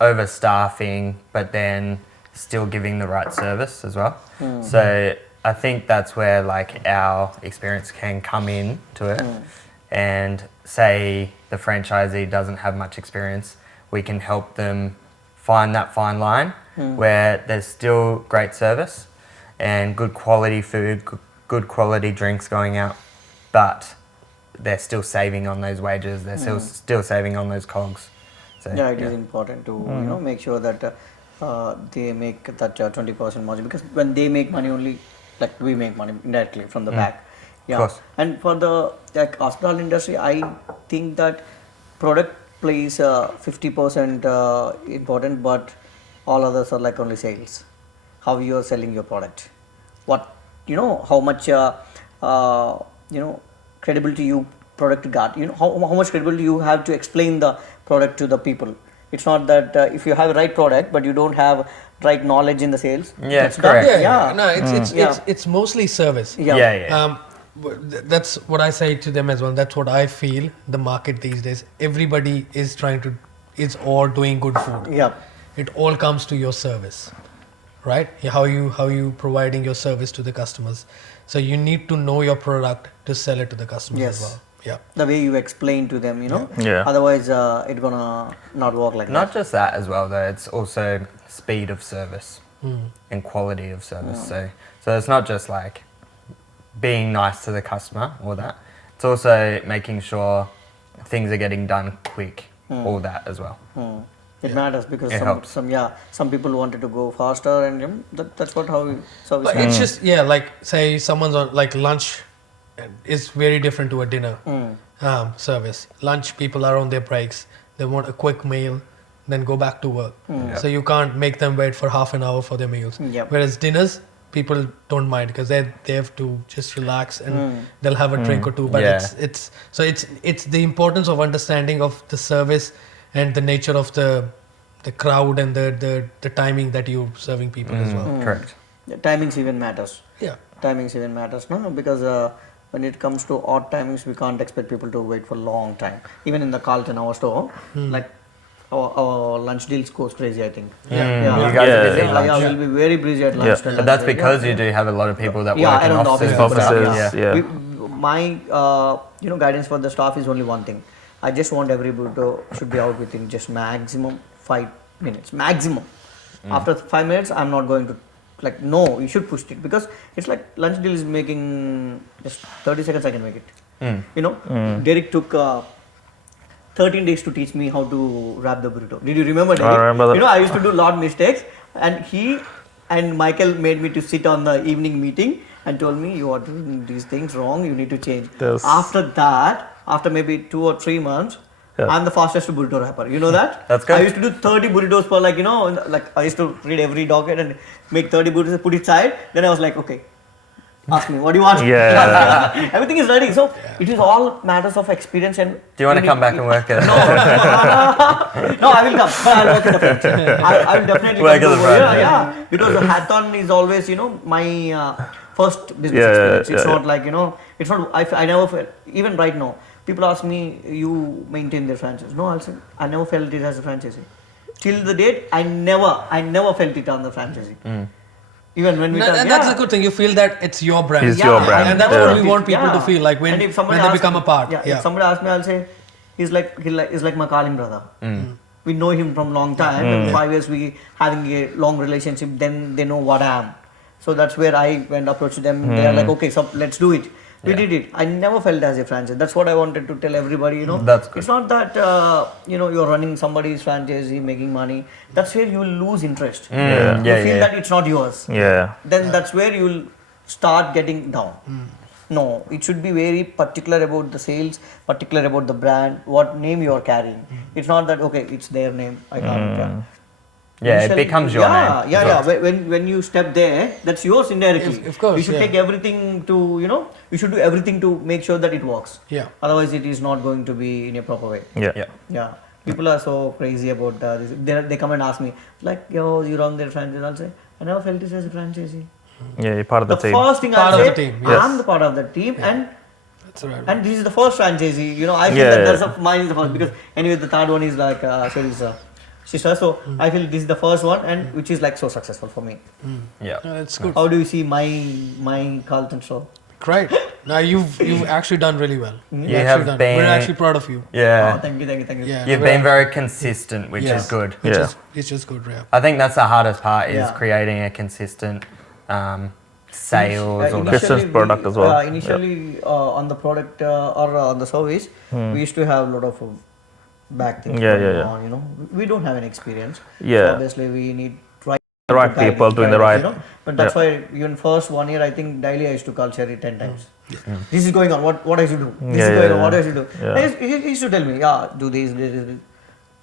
overstaffing, but then still giving the right service as well. So I think that's where our experience can come in to it. And say the franchisee doesn't have much experience, we can help them find that fine line where there's still great service and good quality food, good quality drinks going out, but they're still saving on those wages, they're still saving on those cogs. So, Yeah, it is important to make sure that they make that 20% margin, because when they make money only, we make money indirectly from the back. Yeah. Of course. And for the hospitality industry, I think that product plays 50% important, but all others are only sales. How you are selling your product, how much credibility you product got, how much credibility you have to explain the product to the people. It's not that if you have the right product but you don't have right knowledge in the sales. Yeah, that's correct. done. Yeah. No, it's mostly service. Yeah. That's what I say to them as well. That's what I feel the market these days. Everybody is is all doing good food. Yeah. It all comes to your service, right? How you providing your service to the customers. So you need to know your product to sell it to the customers as well. Yeah. The way you explain to them, Yeah. Otherwise, it's gonna not work like Not that. just that as well, though. It's also speed of service and quality of service. So it's not just being nice to the customer or that. It's also making sure things are getting done quick. All that as well. It matters because It helps. some people wanted to go faster, and that's how service. But it's just say someone's on lunch is very different to a dinner service. Lunch, people are on their breaks. They want a quick meal, then go back to work. So you can't make them wait for half an hour for their meals. Yep. Whereas dinners, people don't mind because they have to just relax and they'll have a drink or two. But it's the importance of understanding of the service and the nature of the crowd and the timing that you're serving people as well. Correct. The timings even matters. Yeah. Timings even matters, no? Because when it comes to odd timings, we can't expect people to wait for a long time. Even in the Carlton, our store, our lunch deals goes crazy, I think. You guys are busy at lunch. Yeah, we'll be very busy at lunch. But that's because you do have a lot of people that work in around the offices. Offices, yeah. My guidance for the staff is only one thing. I just want every burrito should be out within just maximum 5 minutes. Maximum. After 5 minutes, I'm not going to no, you should push it, because it's lunch deal is making just 30 seconds I can make it. Derrick took 13 days to teach me how to wrap the burrito. Did you remember, Derrick? I remember that. I used to do a lot of mistakes, and he and Michael made me to sit on the evening meeting and told me, you are doing these things wrong, you need to change. Yes. After that, after maybe 2 or 3 months, I'm the fastest burrito wrapper. You know that? That's good. I used to do 30 burritos per I used to read every docket and make 30 burritos, put it side. Then I was like, okay, ask me, what do you want? Yeah. Everything is ready. So it is all matters of experience. And Do you want to come back and work at No, I will come. But I'll work in the front. I will definitely Work come at the to front, here. yeah. Yeah. Because the Hawthorne is always, my first business Yeah, experience. It's yeah. not it's not, I never felt, even right now, People ask me, you maintain their franchise. No, I'll say, I never felt it as a franchisee. Till the date, I never felt it on the franchisee. Even when we talk, And that's a good thing. You feel that it's your brand. It's your brand. And that's Yeah. what we want people to feel like when And if somebody they asks become me- a part. Yeah, if somebody asks me, I'll say, he's like my Kalim brother. We know him from long time. In 5 years, we having a long relationship. Then they know what I am. So that's where I went approach them. They are like, okay, so let's do it. We did it. I never felt as a franchise. That's what I wanted to tell everybody. You know, That's good. it's not that you're running somebody's franchisee, making money. That's where you will lose interest. You feel that it's not yours. Yeah. Then that's where you'll start getting down. No, it should be very particular about the sales, particular about the brand, what name you are carrying. It's not that okay, it's their name. I can't. Yeah, it becomes your name. Yeah. When you step there, that's yours indirectly. Of course, you should take everything to you should do everything to make sure that it works. Yeah. Otherwise, it is not going to be in a proper way. Yeah. Yeah, people are so crazy about this. They come and ask me like, "Yo, you run their franchise." I'll say, "I never felt this as a franchisee." Yeah, you're part of the The team. first thing Part I'll of say, the team, yes. I'm the part of the team, That's right. and this is the first franchisee. I feel that that's mine is the first because anyway the third one is like Sherry's sister. So I feel this is the first one, and which is like so successful for me. Yeah. That's good. How do you see my Carlton show? Great. Now you've actually done really well. You have been. We're actually proud of you. Yeah. Oh, thank you. Yeah. You've been very consistent, which Yes. is good. Which is good, yeah. I think that's the hardest part is Yeah. creating a consistent sales or that. Business product as well. Initially, on the product or on the service, we used to have a lot of back things Yeah, going yeah. on. We don't have an experience. Yeah. So obviously, we need The right guide people it, doing the guide it, right. But that's why even first 1 year, I think daily I used to call Sherry 10 times. This is going on. What I should do? This is going on. What I should do? Yeah. And he used to tell me, do this.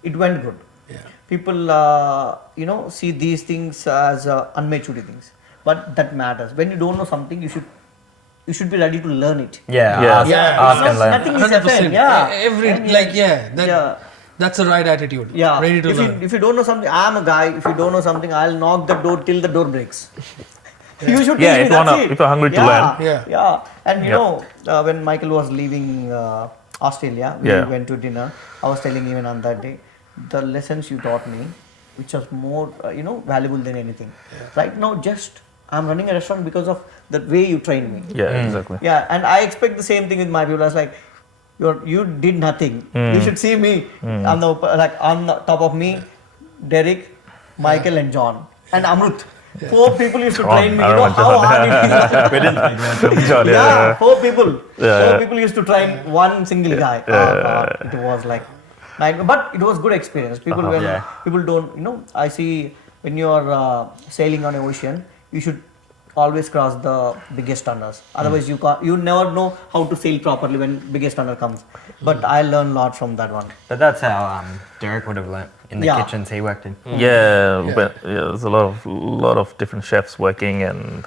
It went good. Yeah. People, see these things as unmaturity things, but that matters. When you don't know something, you should be ready to learn it. Yeah. Yeah. Ask and learn. Nothing is a 100%. friend. Yeah. That, That's the right attitude. Yeah. Ready to learn. If you don't know something, I'm a guy. If you don't know something, I'll knock the door till the door breaks. You should teach me, if that's it. if you're hungry to learn. Yeah. And when Michael was leaving Australia, we went to dinner. I was telling even on that day, the lessons you taught me, which was more valuable than anything. Right now, just I'm running a restaurant because of the way you trained me. Yeah, exactly. Yeah, and I expect the same thing with my people. I was like, you did nothing. You should see me on the top of me, Derrick, Michael, and John, and Amrut. 4 people used to train me. I You know remember how John. hard it is. John, Yeah, 4 people. Yeah. 4 people used to train one single guy. God, it was like, but it was good experience. People people don't. I see when you are sailing on an ocean, you should always cross the biggest tunnels. Otherwise, you never know how to sail properly when biggest tunnel comes. But I learned a lot from that one. But that's how Derrick would have learnt in the kitchens he worked in. But there's a lot of different chefs working, and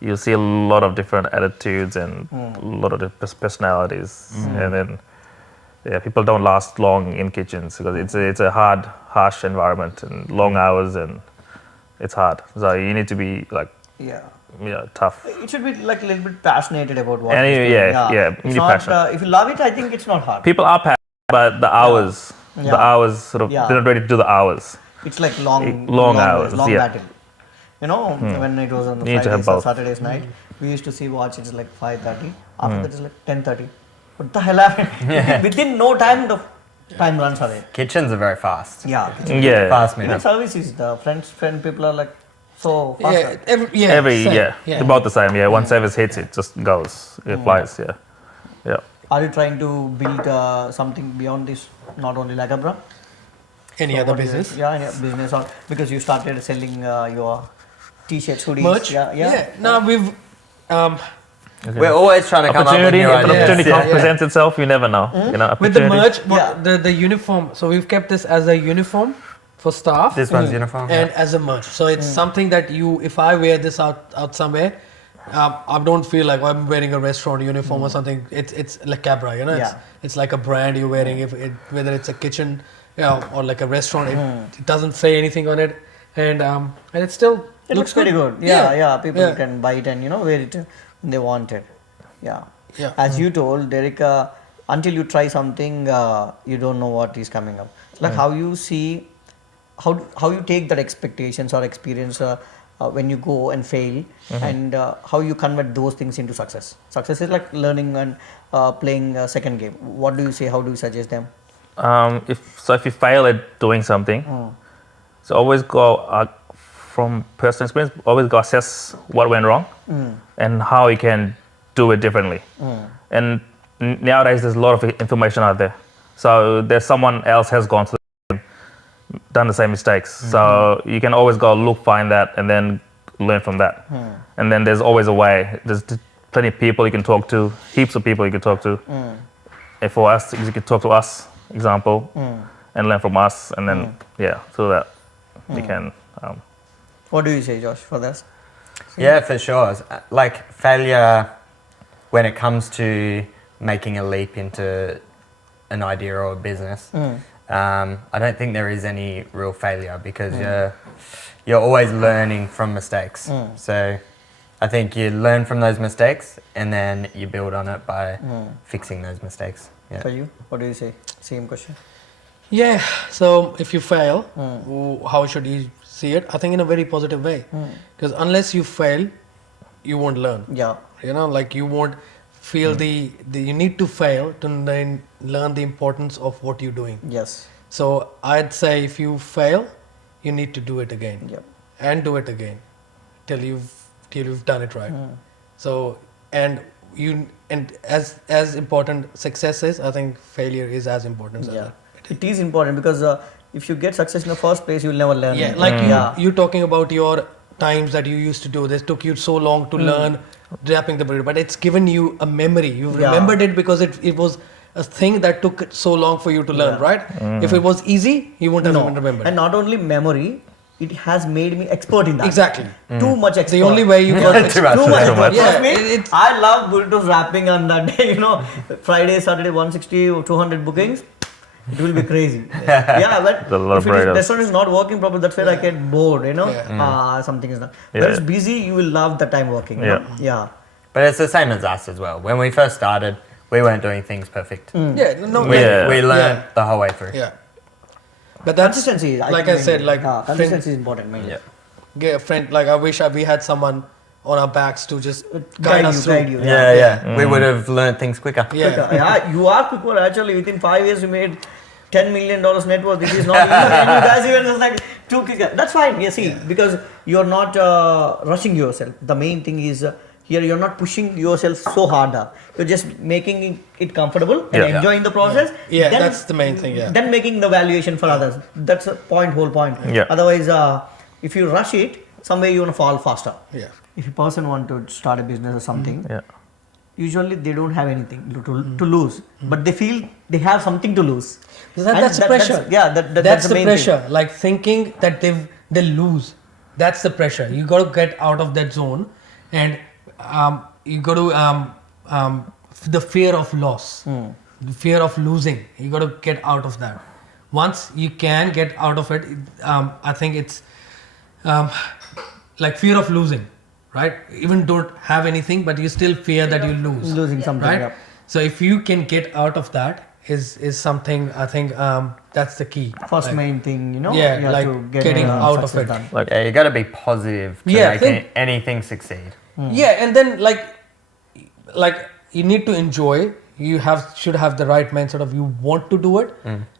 you see a lot of different attitudes and a lot of different personalities, and then people don't last long in kitchens because it's a harsh environment and long hours, and it's hard. So you need to be like tough. It should be like a little bit passionate about what. And you're doing. you It's need not, passion. if you love it, I think it's not hard. People are passionate, but the hours, sort of, they're not ready to do the hours. It's like long hours, long yeah. battle. When it was on the You need to have Fridays or both. Saturdays night, we used to see watch. It's like 5:30. After that, it's like 10:30. What the hell happened? Within no time, the time runs away. Kitchens are very fast. Yeah. Yeah. Fast Even moving. services, the friend people are like so fast. Same. About the same. Yeah, one service hits, it just goes, it flies. Yeah. Are you trying to build something beyond this? Not only like Cabra? Any So other what is it? business? Yeah, any business or because you started selling your t-shirts, hoodies. Merch? Yeah. Now we've We're always trying to come up with Opportunity, new if an ideas. opportunity presents itself, you never know. with the Opportunity. merch, the uniform. So we've kept this as a uniform for staff. This one's uniform. And as a merch. So it's something that if I wear this out somewhere, I don't feel like I'm wearing a restaurant uniform or something. It's like Cabra, it's like a brand you're wearing. Whether it's a kitchen, or like a restaurant, it doesn't say anything on it, and it still It looks pretty good. Yeah. People can buy it and wear it when they want it. Yeah. Yeah. As you told, Derrick, until you try something, you don't know what is coming up. Like how you see, how you take that expectations or experience when you go and fail, and how you convert those things into success. Success is like learning and playing a second game. What do you say? How do you suggest them? If you fail at doing something, so always go from personal experience. Always go assess what went wrong and how you can do it differently. And nowadays there's a lot of information out there. So there's someone else has gone through done the same mistakes. So you can always go look, find that, and then learn from that. And then there's always a way. There's plenty of people you can talk to, heaps of people you can talk to. And for us, you can talk to us, example, and learn from us, and then through that you can. What do you say, Josh, for this? Yeah, for sure. Like failure, when it comes to making a leap into an idea or a business, I don't think there is any real failure because you're always learning from mistakes. So I think you learn from those mistakes and then you build on it by fixing those mistakes. Yeah. For you, what do you say? Same question. Yeah, so if you fail, how should you see it? I think in a very positive way. Because unless you fail, you won't learn. Yeah. You know, like you won't feel the you need to fail to then learn the importance of what you're doing. Yes. So I'd say if you fail, you need to do it again. Yep. And do it again till you've done it right. So and as important success is, I think failure is as important as that. It is important because if you get success in the first place, you'll never learn. Yeah, like you talking about your times that you used to do this, took you so long to learn wrapping the burrito, but it's given you a memory. You've remembered it because it was a thing that took so long for you to learn, right? If it was easy, you wouldn't have remembered. And not only memory, it has made me expert in that. Exactly. Too much expert. The only way you got Too much. Too much. Yeah, Yeah, I love burritos wrapping on that day. Friday, Saturday, 160 or 200 bookings. It will be crazy. But if the restaurant is not working properly, that's where I get bored. Something is not. When it's busy, you will love the time working. Yeah. But it's the same as us as well. When we first started, we weren't doing things perfect. We learned the whole way through. Yeah. But that's Consistency. like I said, like consistency is important. Mainly. Yeah, friend. Like I wish we had someone on our backs to just guide us through. Guide you. We would have learned things quicker. Yeah. You are quicker. Actually, within 5 years, you made $10 million net worth. It is not. You guys even just like too quicker. That's fine. Because you're not rushing yourself. The main thing is here you're not pushing yourself so hard. You're just making it comfortable and enjoying the process. Then, that's the main thing. Yeah. Then making the valuation for others. That's the whole point. Otherwise, if you rush it, somewhere you're gonna fall faster. Yeah. If a person want to start a business or something, usually they don't have anything to lose, but they feel they have something to lose. That's the pressure. That's the main pressure. thing. Like thinking that they'll lose. That's the pressure. You got to get out of that zone, and you got to the fear of loss, the fear of losing. You got to get out of that. Once you can get out of it, I think it's like fear of losing, right? Even don't have anything, but you still fear that you lose. Losing something, right? So if you can get out of that, is something I think that's the key. First main thing, you Yeah, like to get getting out of it. done. You got to be positive to make anything succeed. Yeah, and then like you need to enjoy. You should have the right mindset of you want to do it.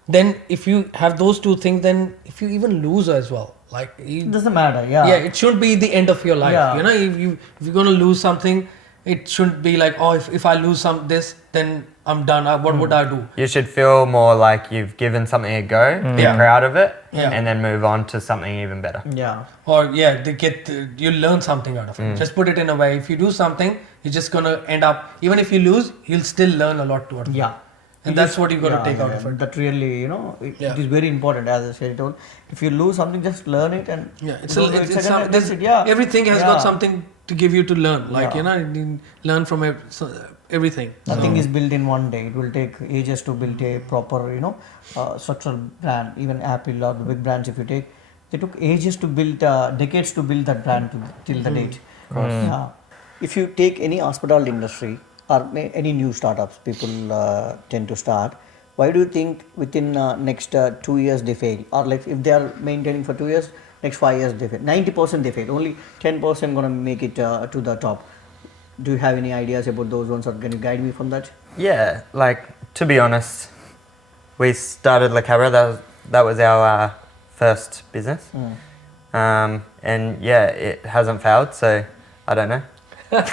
Then if you have those two things, then if you even lose as well, like It doesn't matter. it shouldn't be the end of your life. If you're gonna lose something, it shouldn't be like, oh, if I lose this, then I'm done. What would I do? You should feel more like you've given something a go, be proud of it, and then move on to something even better. Or you learn something out of it. Just put it in a way. If you do something, you're just gonna end up. Even if you lose, you'll still learn a lot out of it. And that's what you got to take out of it. That really, it is very important. As I said, if you lose something, just learn it and everything has got something to give you to learn. Like you learn from everything. Nothing is built in one day. It will take ages to build a proper, structural brand. Even Apple or the big brands, if you take, they took ages to build, decades to build that brand till the date. If you take any hospitality industry, or any new startups people tend to start, why do you think within next 2 years they fail? Or like if they are maintaining for 2 years, next 5 years they fail. 90% they fail. Only 10% gonna make it to the top. Do you have any ideas about those ones, or can you guide me from that? Yeah, like to be honest, we started La Cabra. That was our first business, and yeah, it hasn't failed. So I don't know. What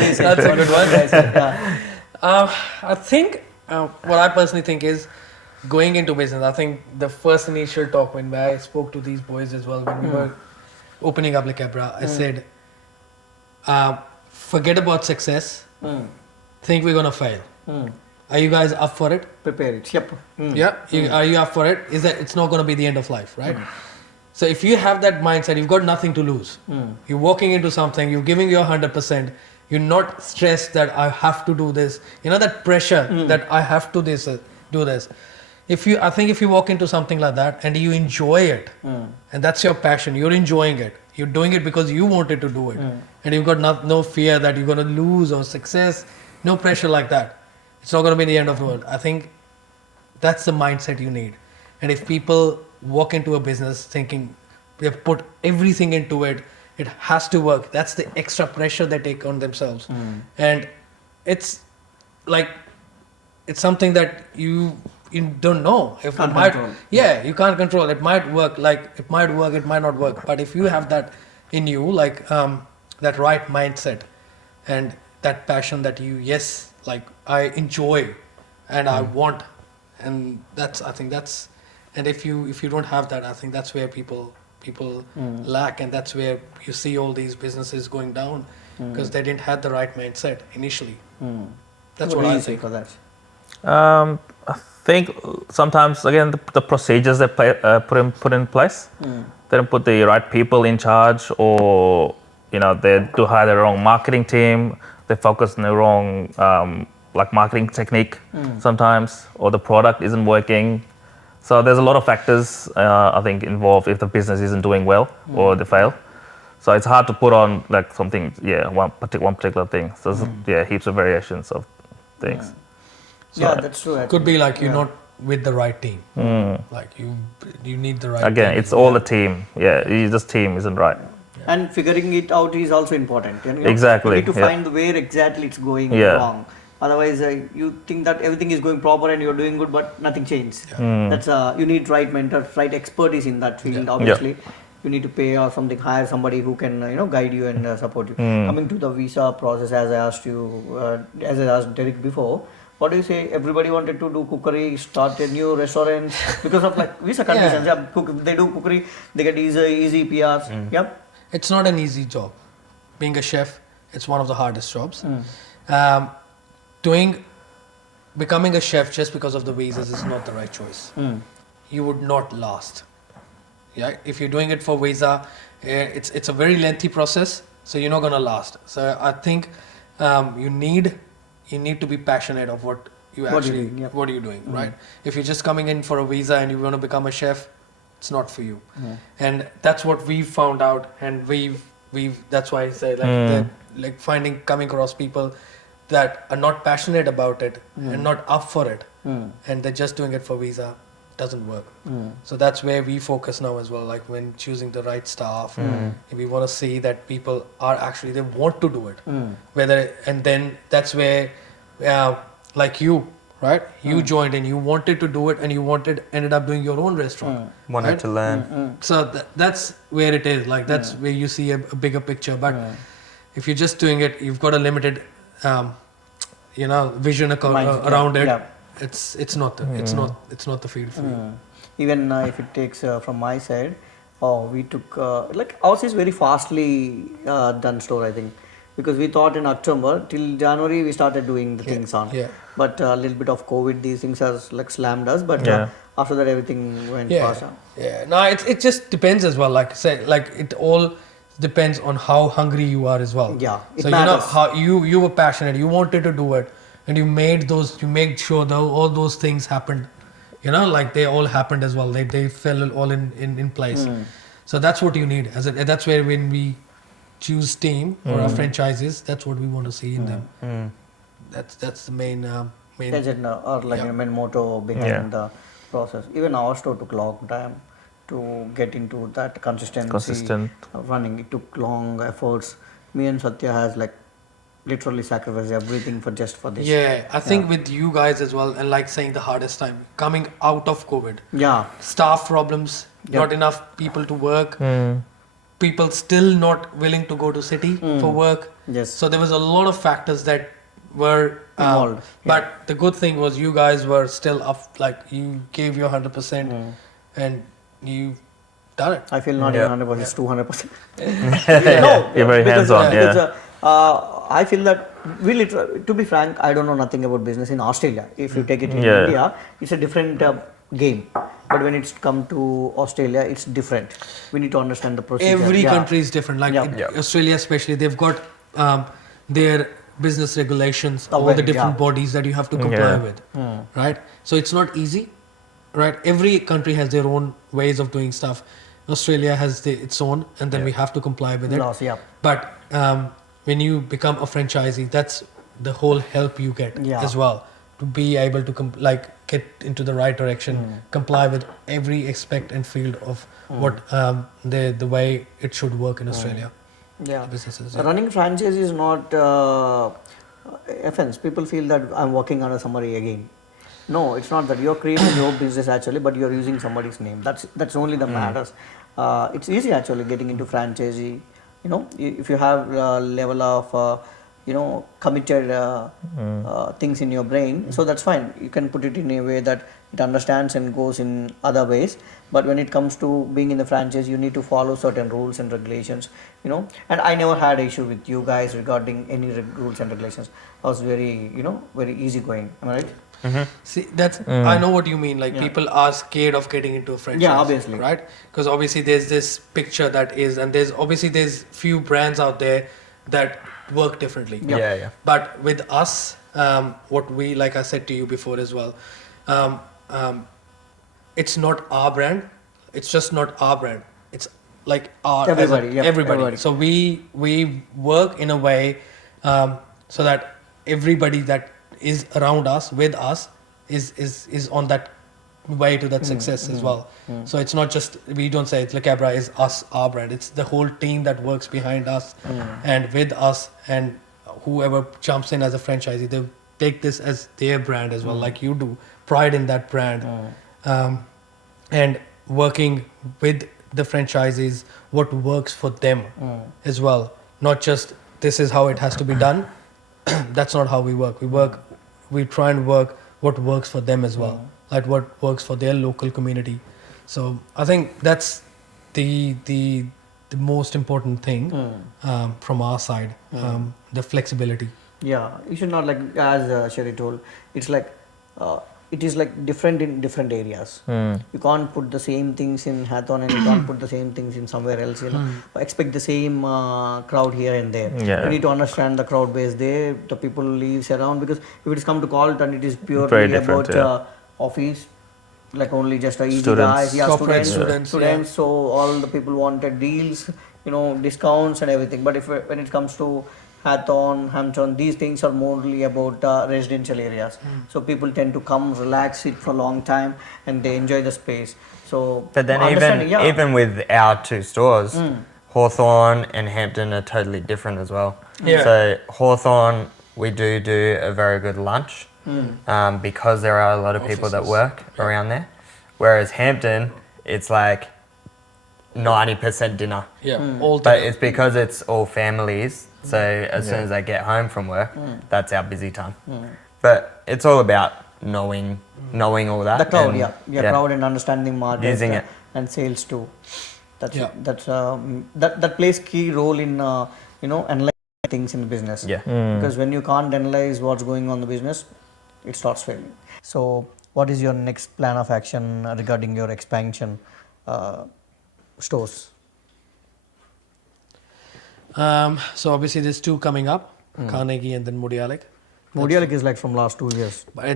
do you say? That's a What- good what one. do you say? Yeah. I think what I personally think is going into business. I think the first initial talk when I spoke to these boys as well when we were opening up La Cabra, I said, forget about success. Think we're gonna fail. Are you guys up for it? Prepare it. Yep. Yeah. Are you up for it? Is that it's not gonna be the end of life, right? So if you have that mindset, you've got nothing to lose. You're walking into something, you're giving your 100%. You're not stressed that I have to do this. You know that pressure that I have to do this. I think if you walk into something like that and you enjoy it, and that's your passion, you're enjoying it. You're doing it because you wanted to do it, and you've got no fear that you're going to lose or success. No pressure like that. It's not going to be the end of the world. I think that's the mindset you need. And if people walk into a business thinking they've put everything into it, it has to work. That's the extra pressure they take on themselves. And it's like, it's something that you don't know. If Can't it might, control. yeah, you can't control. It might work, it might not work. But if you have that in you, that right mindset and that passion that I enjoy and I want, and I think that's, and if you don't have that, I think that's where people lack, and that's where you see all these businesses going down because they didn't have the right mindset initially. That's what do I you say think. for that? I think sometimes again the procedures they put in place, they don't put the right people in charge, or they do hire the wrong marketing team. They focus on the wrong marketing technique sometimes, or the product isn't working. So there's a lot of factors I think involved if the business isn't doing well or they fail. So it's hard to put on something, one particular thing. So there's, heaps of variations of things. So Yeah, that's true. Could be you're not with the right team. You need the right again, team. it's all a team. Yeah, this team isn't right. And figuring it out is also important. Exactly, You need to yeah. find where exactly it's going Yeah. wrong. Otherwise, you think that everything is going proper and you're doing good, but nothing changed. That's you need right mentors, right expertise in that field. Obviously, you need to pay or something, hire somebody who can guide you and support you. Coming to the visa process, as I asked you, as I asked Derrick before. What do you say? Everybody wanted to do cookery, start a new restaurant because of visa conditions. Yeah, they do cookery, they get easy PRs. Yep. It's not an easy job. Being a chef, it's one of the hardest jobs. Becoming a chef just because of the visas is not the right choice. You would not last. Yeah, if you're doing it for visa, it's a very lengthy process, so you're not gonna last. So I think you need to be passionate of what are you doing, right? If you're just coming in for a visa and you want to become a chef, it's not for you. And that's what we've found out, and we've that's why I say coming across people that are not passionate about it and not up for it, and they're just doing it for visa, doesn't work. So that's where we focus now as well, when choosing the right staff. We want to see that people are actually, they want to do it. And then that's where you, right? You joined and you wanted to do it, and you ended up doing your own restaurant. Wanted right? to learn. So that's where it is. That's where you see a bigger picture. But if you're just doing it, you've got a limited, vision around it. Yeah. It's not the field for you. Even if it takes from my side, we took ours is very fastly done store, I think, because we thought in October till January we started doing the things on. Yeah. But a little bit of COVID, these things has slammed us. But after that everything went fast. Yeah. No, it just depends as well. It all depends on how hungry you are as well. Yeah, it So matters. how you were passionate, you wanted to do it, and you made sure that all those things happened. They all happened as well. They fell all in place. So that's what you need. That's where when we choose team or our franchises, that's what we want to see in them. That's the main Agent or like Yeah. a main motto behind Yeah. the process. Even our store took long time to get into that consistency Consistent. of running. It took long efforts. Me and Satya has like literally sacrificed everything for this. Yeah, I think with you guys as well, and like saying the hardest time coming out of COVID, Yeah. staff problems, Yep. not enough people to work, people still not willing to go to city for work. Yes. So there was a lot of factors that were Involved, but the good thing was you guys were still up, like you gave your 100% and you done it. I feel not Yeah. even 100%, it's 200%. You're very because, hands-on, yeah. because, I feel that to be frank, I don't know nothing about business in Australia. If you take it in Yeah. India, it's a different game. But when it's come to Australia, it's different. We need to understand the procedure. Every Yeah. country is different. Like Yeah. in Yeah. Australia, especially, they've got their business regulations, all the Aware, different yeah. bodies that you have to comply Yeah. with, right? So it's not easy, right? Every country has their own ways of doing stuff. Australia has its own, and then we have to comply with it. Laws, yeah. But when you become a franchisee, that's the whole help you get Yeah. as well to be able to get into the right direction, comply with every aspect and field of what the way it should work in Australia. Yeah. Businesses. Running franchise is not offense. People feel that I'm working under somebody again. No, it's not that. You're creating your business actually, but you're using somebody's name. That's only the matters. It's easy actually getting into franchisee. You know, if you have a level of committed things in your brain, so that's fine. You can put it in a way that it understands and goes in other ways. But when it comes to being in the franchise, you need to follow certain rules and regulations. And I never had issue with you guys regarding any rules and regulations. I was very very easygoing. Am I right? See, that's I know what you mean. Like people are scared of getting into a franchise. Yeah, obviously. right? Because obviously there's this picture that is, and there's few brands out there that work differently. Yeah. But with us, what we, like I said to you before as well, it's not our brand. It's just not our brand. It's like our Everybody, yep, everybody. everybody. So we work in a way so that everybody that is around us, with us, is on that way to that success as well. So it's not just, we don't say it's like Cabra is us, our brand. It's the whole team that works behind us and with us, and whoever jumps in as a franchisee, they take this as their brand as well, like you do. Pride in that brand. And working with the franchisees, what works for them as well. Not just this is how it has to be done. That's not how we work. We try and work what works for them as well, like what works for their local community. So I think that's the most important thing from our side, the flexibility. Yeah, you should not, like as Sherry told, it's like it is like different in different areas. You can't put the same things in Hawthorne and you can't put the same things in somewhere else. Expect the same crowd here and there. Yeah. You need to understand the crowd base there, the people who lives around, because if it is come to Carlton, it is Very purely different, about office, like only just a easy Students. guys, Corporate students. students, So all the people wanted deals, discounts and everything. But when it comes to Hawthorne, Hampton, these things are mostly about residential areas. So people tend to come, relax, sit for a long time, and they enjoy the space. So, But then understanding, even with our two stores, Hawthorne and Hampton are totally different as well. Yeah. So Hawthorne, we do a very good lunch because there are a lot of people that Offices. work around there. Whereas Hampton, it's like 90% dinner. All But the it's because it's all families. So as soon as they get home from work, that's our busy time. But it's all about knowing all that. the crowd, and, crowd and understanding market Using it. and sales too. That's Yeah. that plays key role in analyzing things in the business. Yeah. Because when you can't analyze what's going on in the business, it starts failing. So, what is your next plan of action regarding your expansion stores? So obviously there's two coming up, Carnegie and then Modialek. Modialek is like from last 2 years. But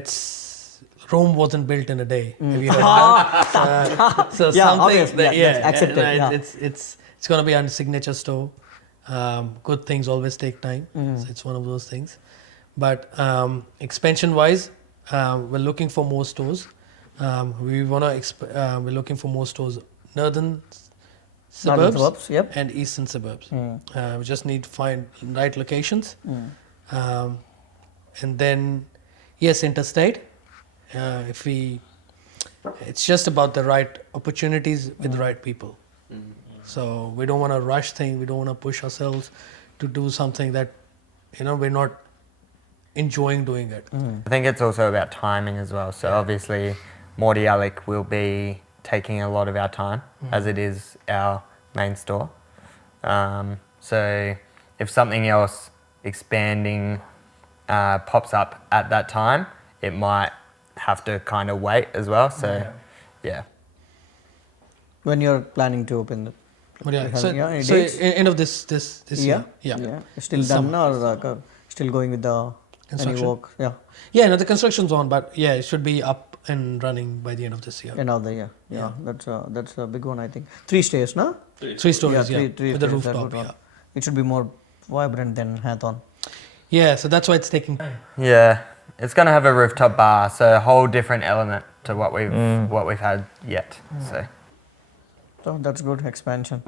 Rome wasn't built in a day. Have you heard that? So Yeah, something obviously, that, yeah, that's accepted, it's going to be a signature store. Good things always take time. So it's one of those things. But expansion wise, we're looking for more stores. We're looking for more stores, northern suburbs, yep. and eastern suburbs. We just need to find right locations. And then, yes, interstate. It's just about the right opportunities with the right people. So we don't want to rush things. We don't want to push ourselves to do something that, we're not enjoying doing it. I think it's also about timing as well. So obviously, Morty Alec will be taking a lot of our time, as it is our main store. So if something else expanding pops up at that time, it might have to kind of wait as well. So yeah. When you're planning to open it? But yeah, Any so dates? end of this year. Yeah. Still done or still going with the any Construction? work? Yeah. Yeah, no, the construction's on, but yeah, it should be up and running by the end of this year. End of the year. Yeah. That's a big one, I think. 3 stairs, no? 3 stories, three with the stairs, that rooftop. would Yeah. work. It should be more vibrant than Hawthorne. Yeah, so that's why it's taking time. Yeah, it's going to have a rooftop bar, so a whole different element to what we've had yet. So So that's good expansion.